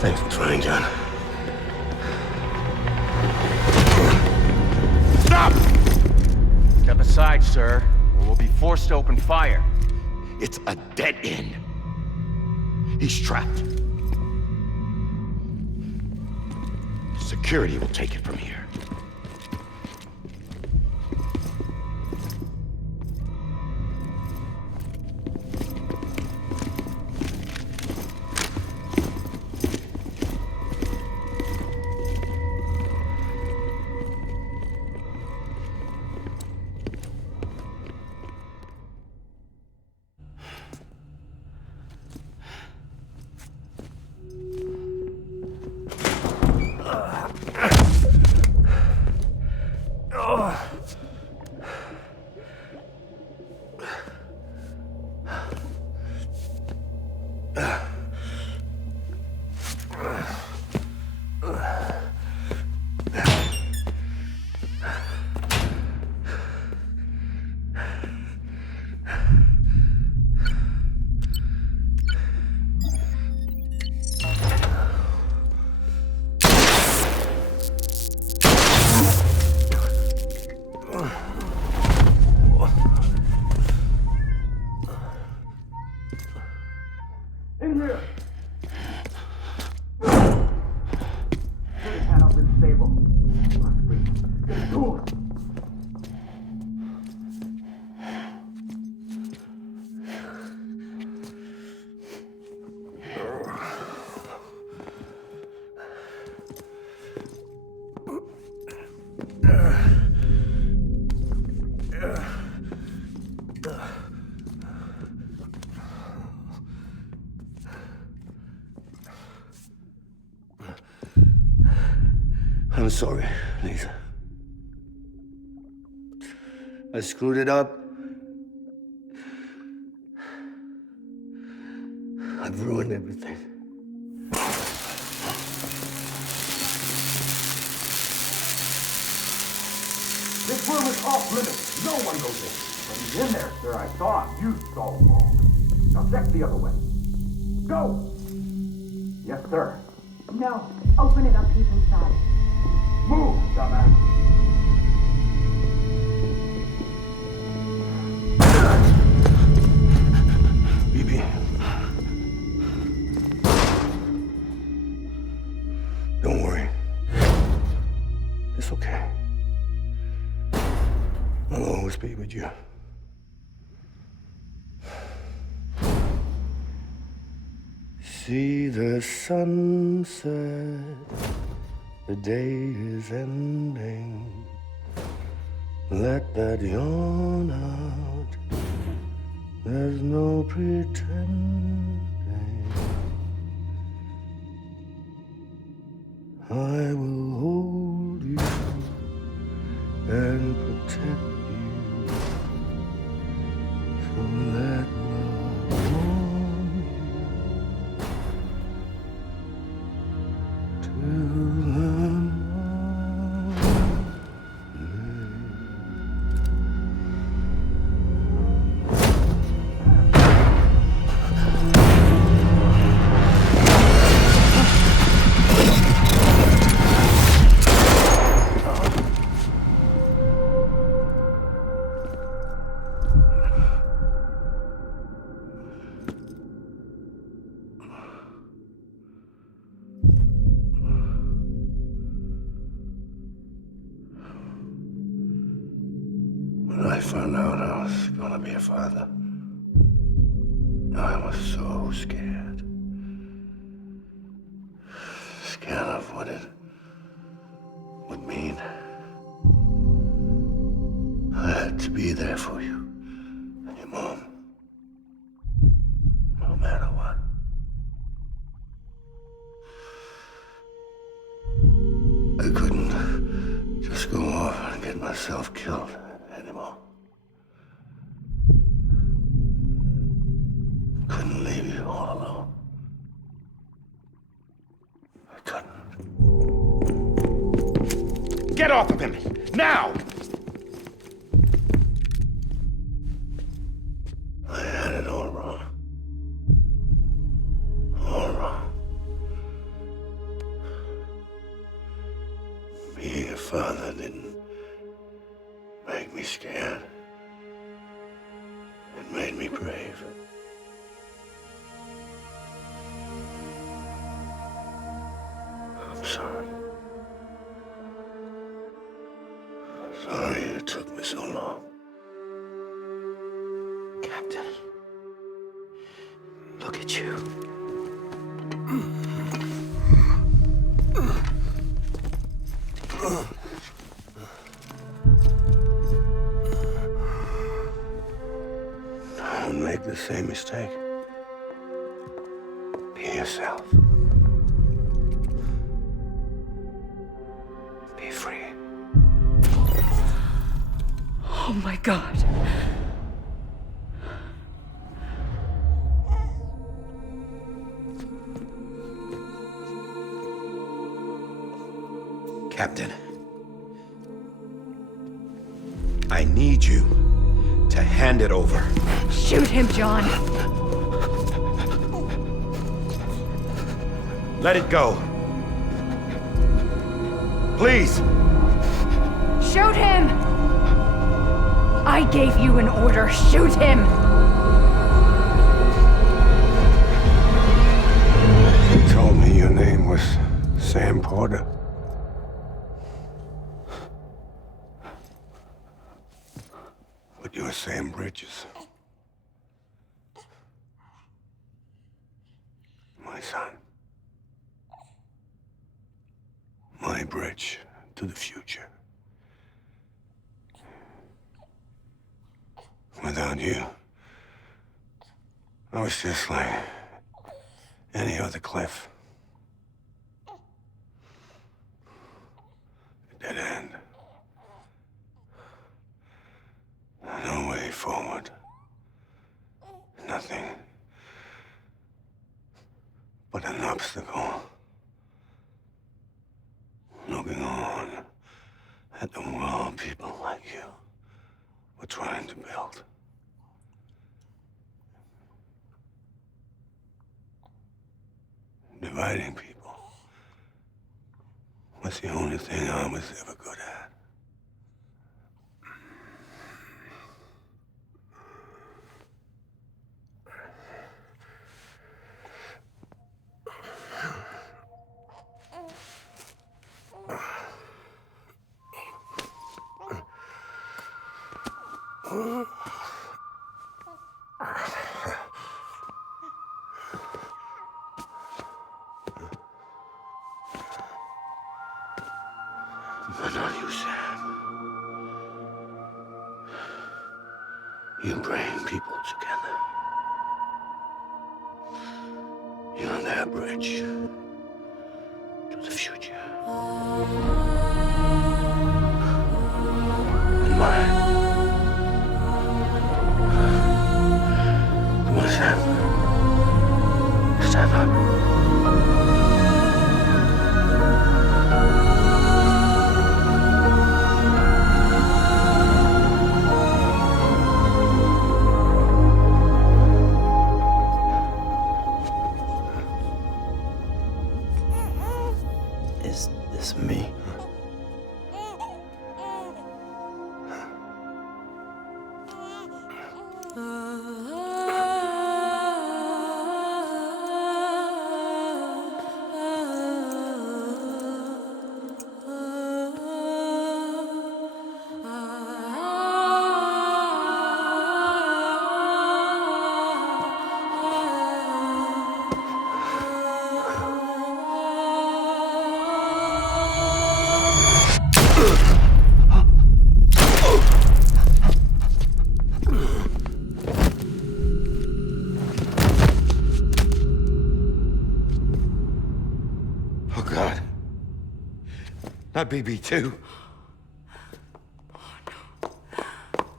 Thanks for trying, John. Stop! Step aside, sir, or we'll be forced to open fire. It's a dead end. He's trapped. Security will take it from here. I'm sorry, Lisa. I screwed it up. I've ruined everything. This room is off limits. No one goes in. But he's in there, sir. I saw him. You saw him all. Now check the other way. Go! Yes, sir. No. Open it up. He's inside. Move, dumbass. BB. Don't worry. It's okay. I'll always be with you. See the sunset. The day is ending. Let that yawn out. There's no pretending. I will hold you and protect you. So let love warm you till the When I found out I was gonna be a father, I was so scared. Scared of what it would mean. I had to be there for you and your mom, no matter what. I couldn't just go off and get myself killed anymore. Couldn't leave you all alone. I couldn't. Get off of him! Now! I had it all wrong. All wrong. believe it. I'm sorry. Sorry it took me so long. Captain, look at you. Don't make the same mistake. Be yourself. Be free. Oh my God. Captain, I need you to hand it over. Shoot him, John. Let it go. Please. Shoot him! I gave you an order. Shoot him! You told me your name was Sam Porter. But you're Sam Bridges. My son. My bridge to the future. Without you, I was just like any other Cliff. A dead end. No way forward. Nothing but an obstacle. Looking on at the world people like you were trying to build. Dividing people was the only thing I was ever good at. But not you, Sam. You bring people together. You're their bridge to the future. And mine. Come on, Sam. Stand up. Is this me? Oh, God. Not BB2.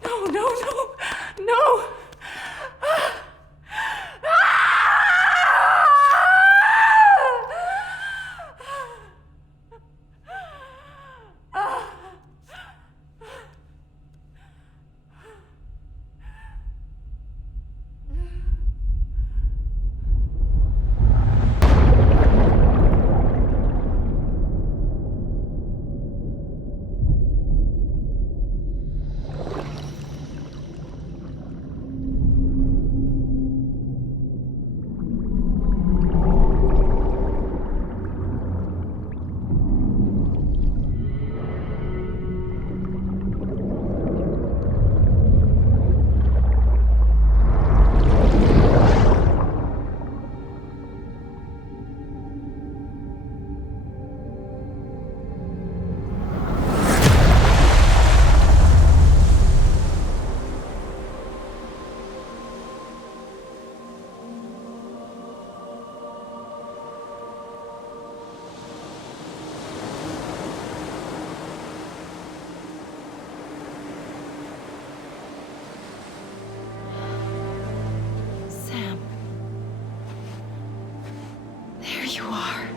No, no, no, no! you are.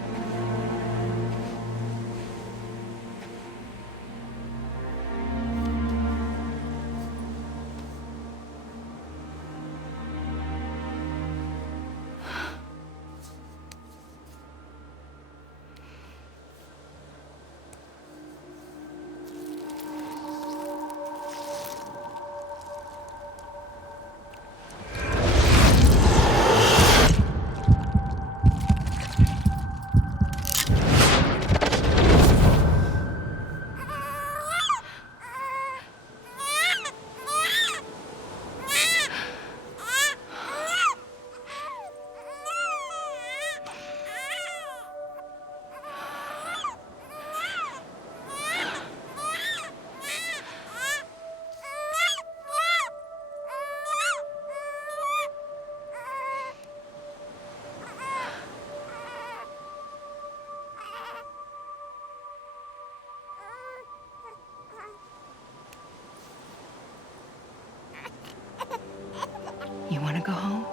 You want to go home?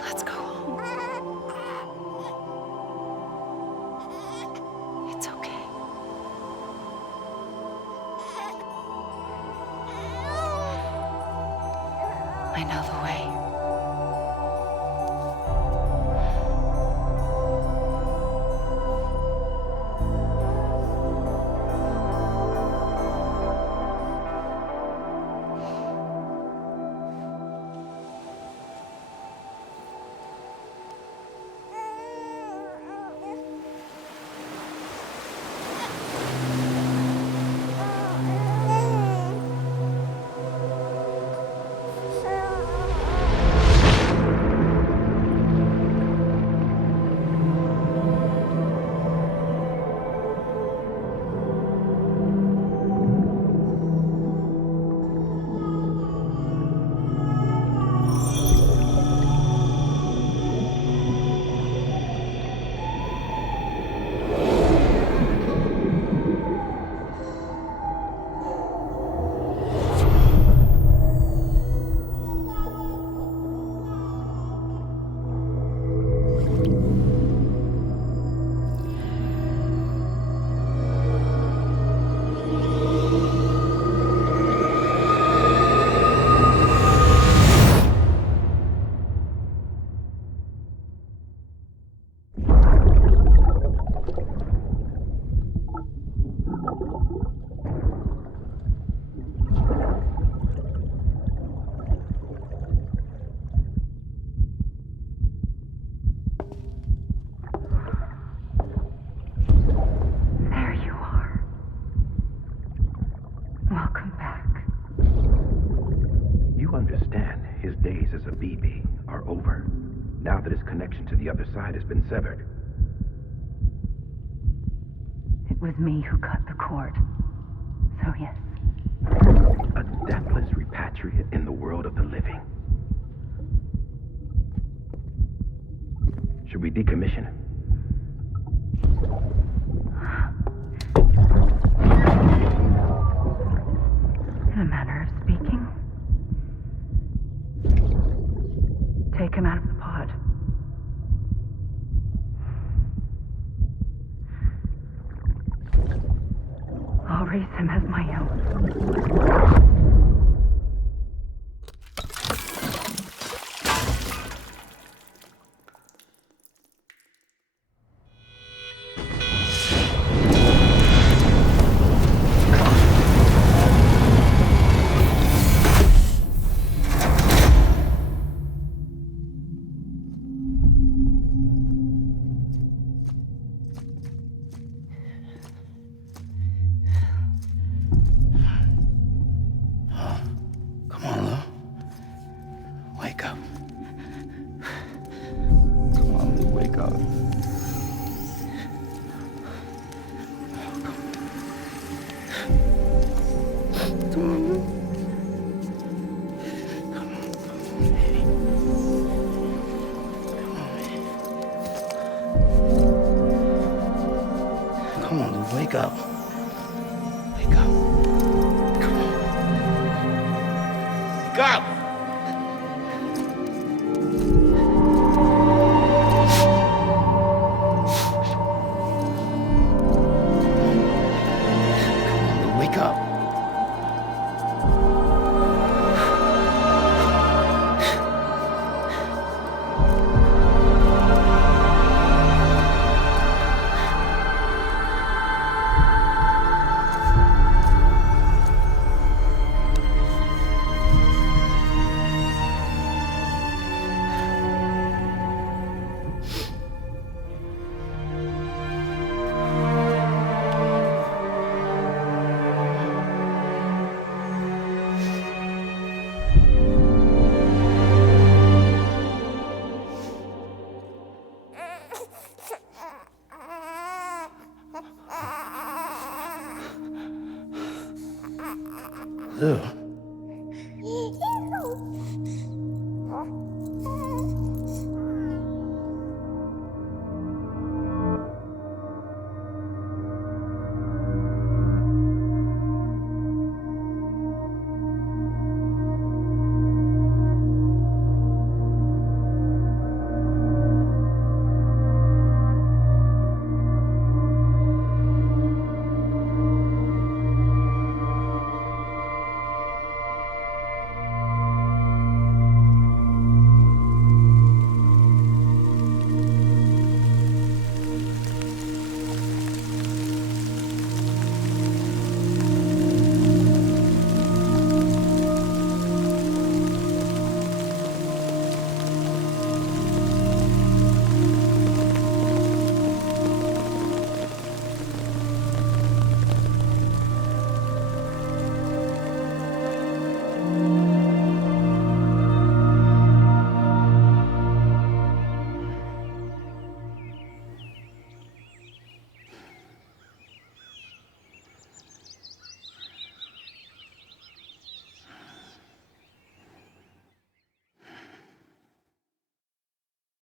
Let's go home. It's okay. I know the way. connection to the other side has been severed. It was me who cut the cord. So yes. A deathless repatriate in the world of the living. Should we decommission it? In a manner of speaking. Take him out of the pod. I'll raise him as my own. Wake up. Wake up. Come on. Wake up! Ew.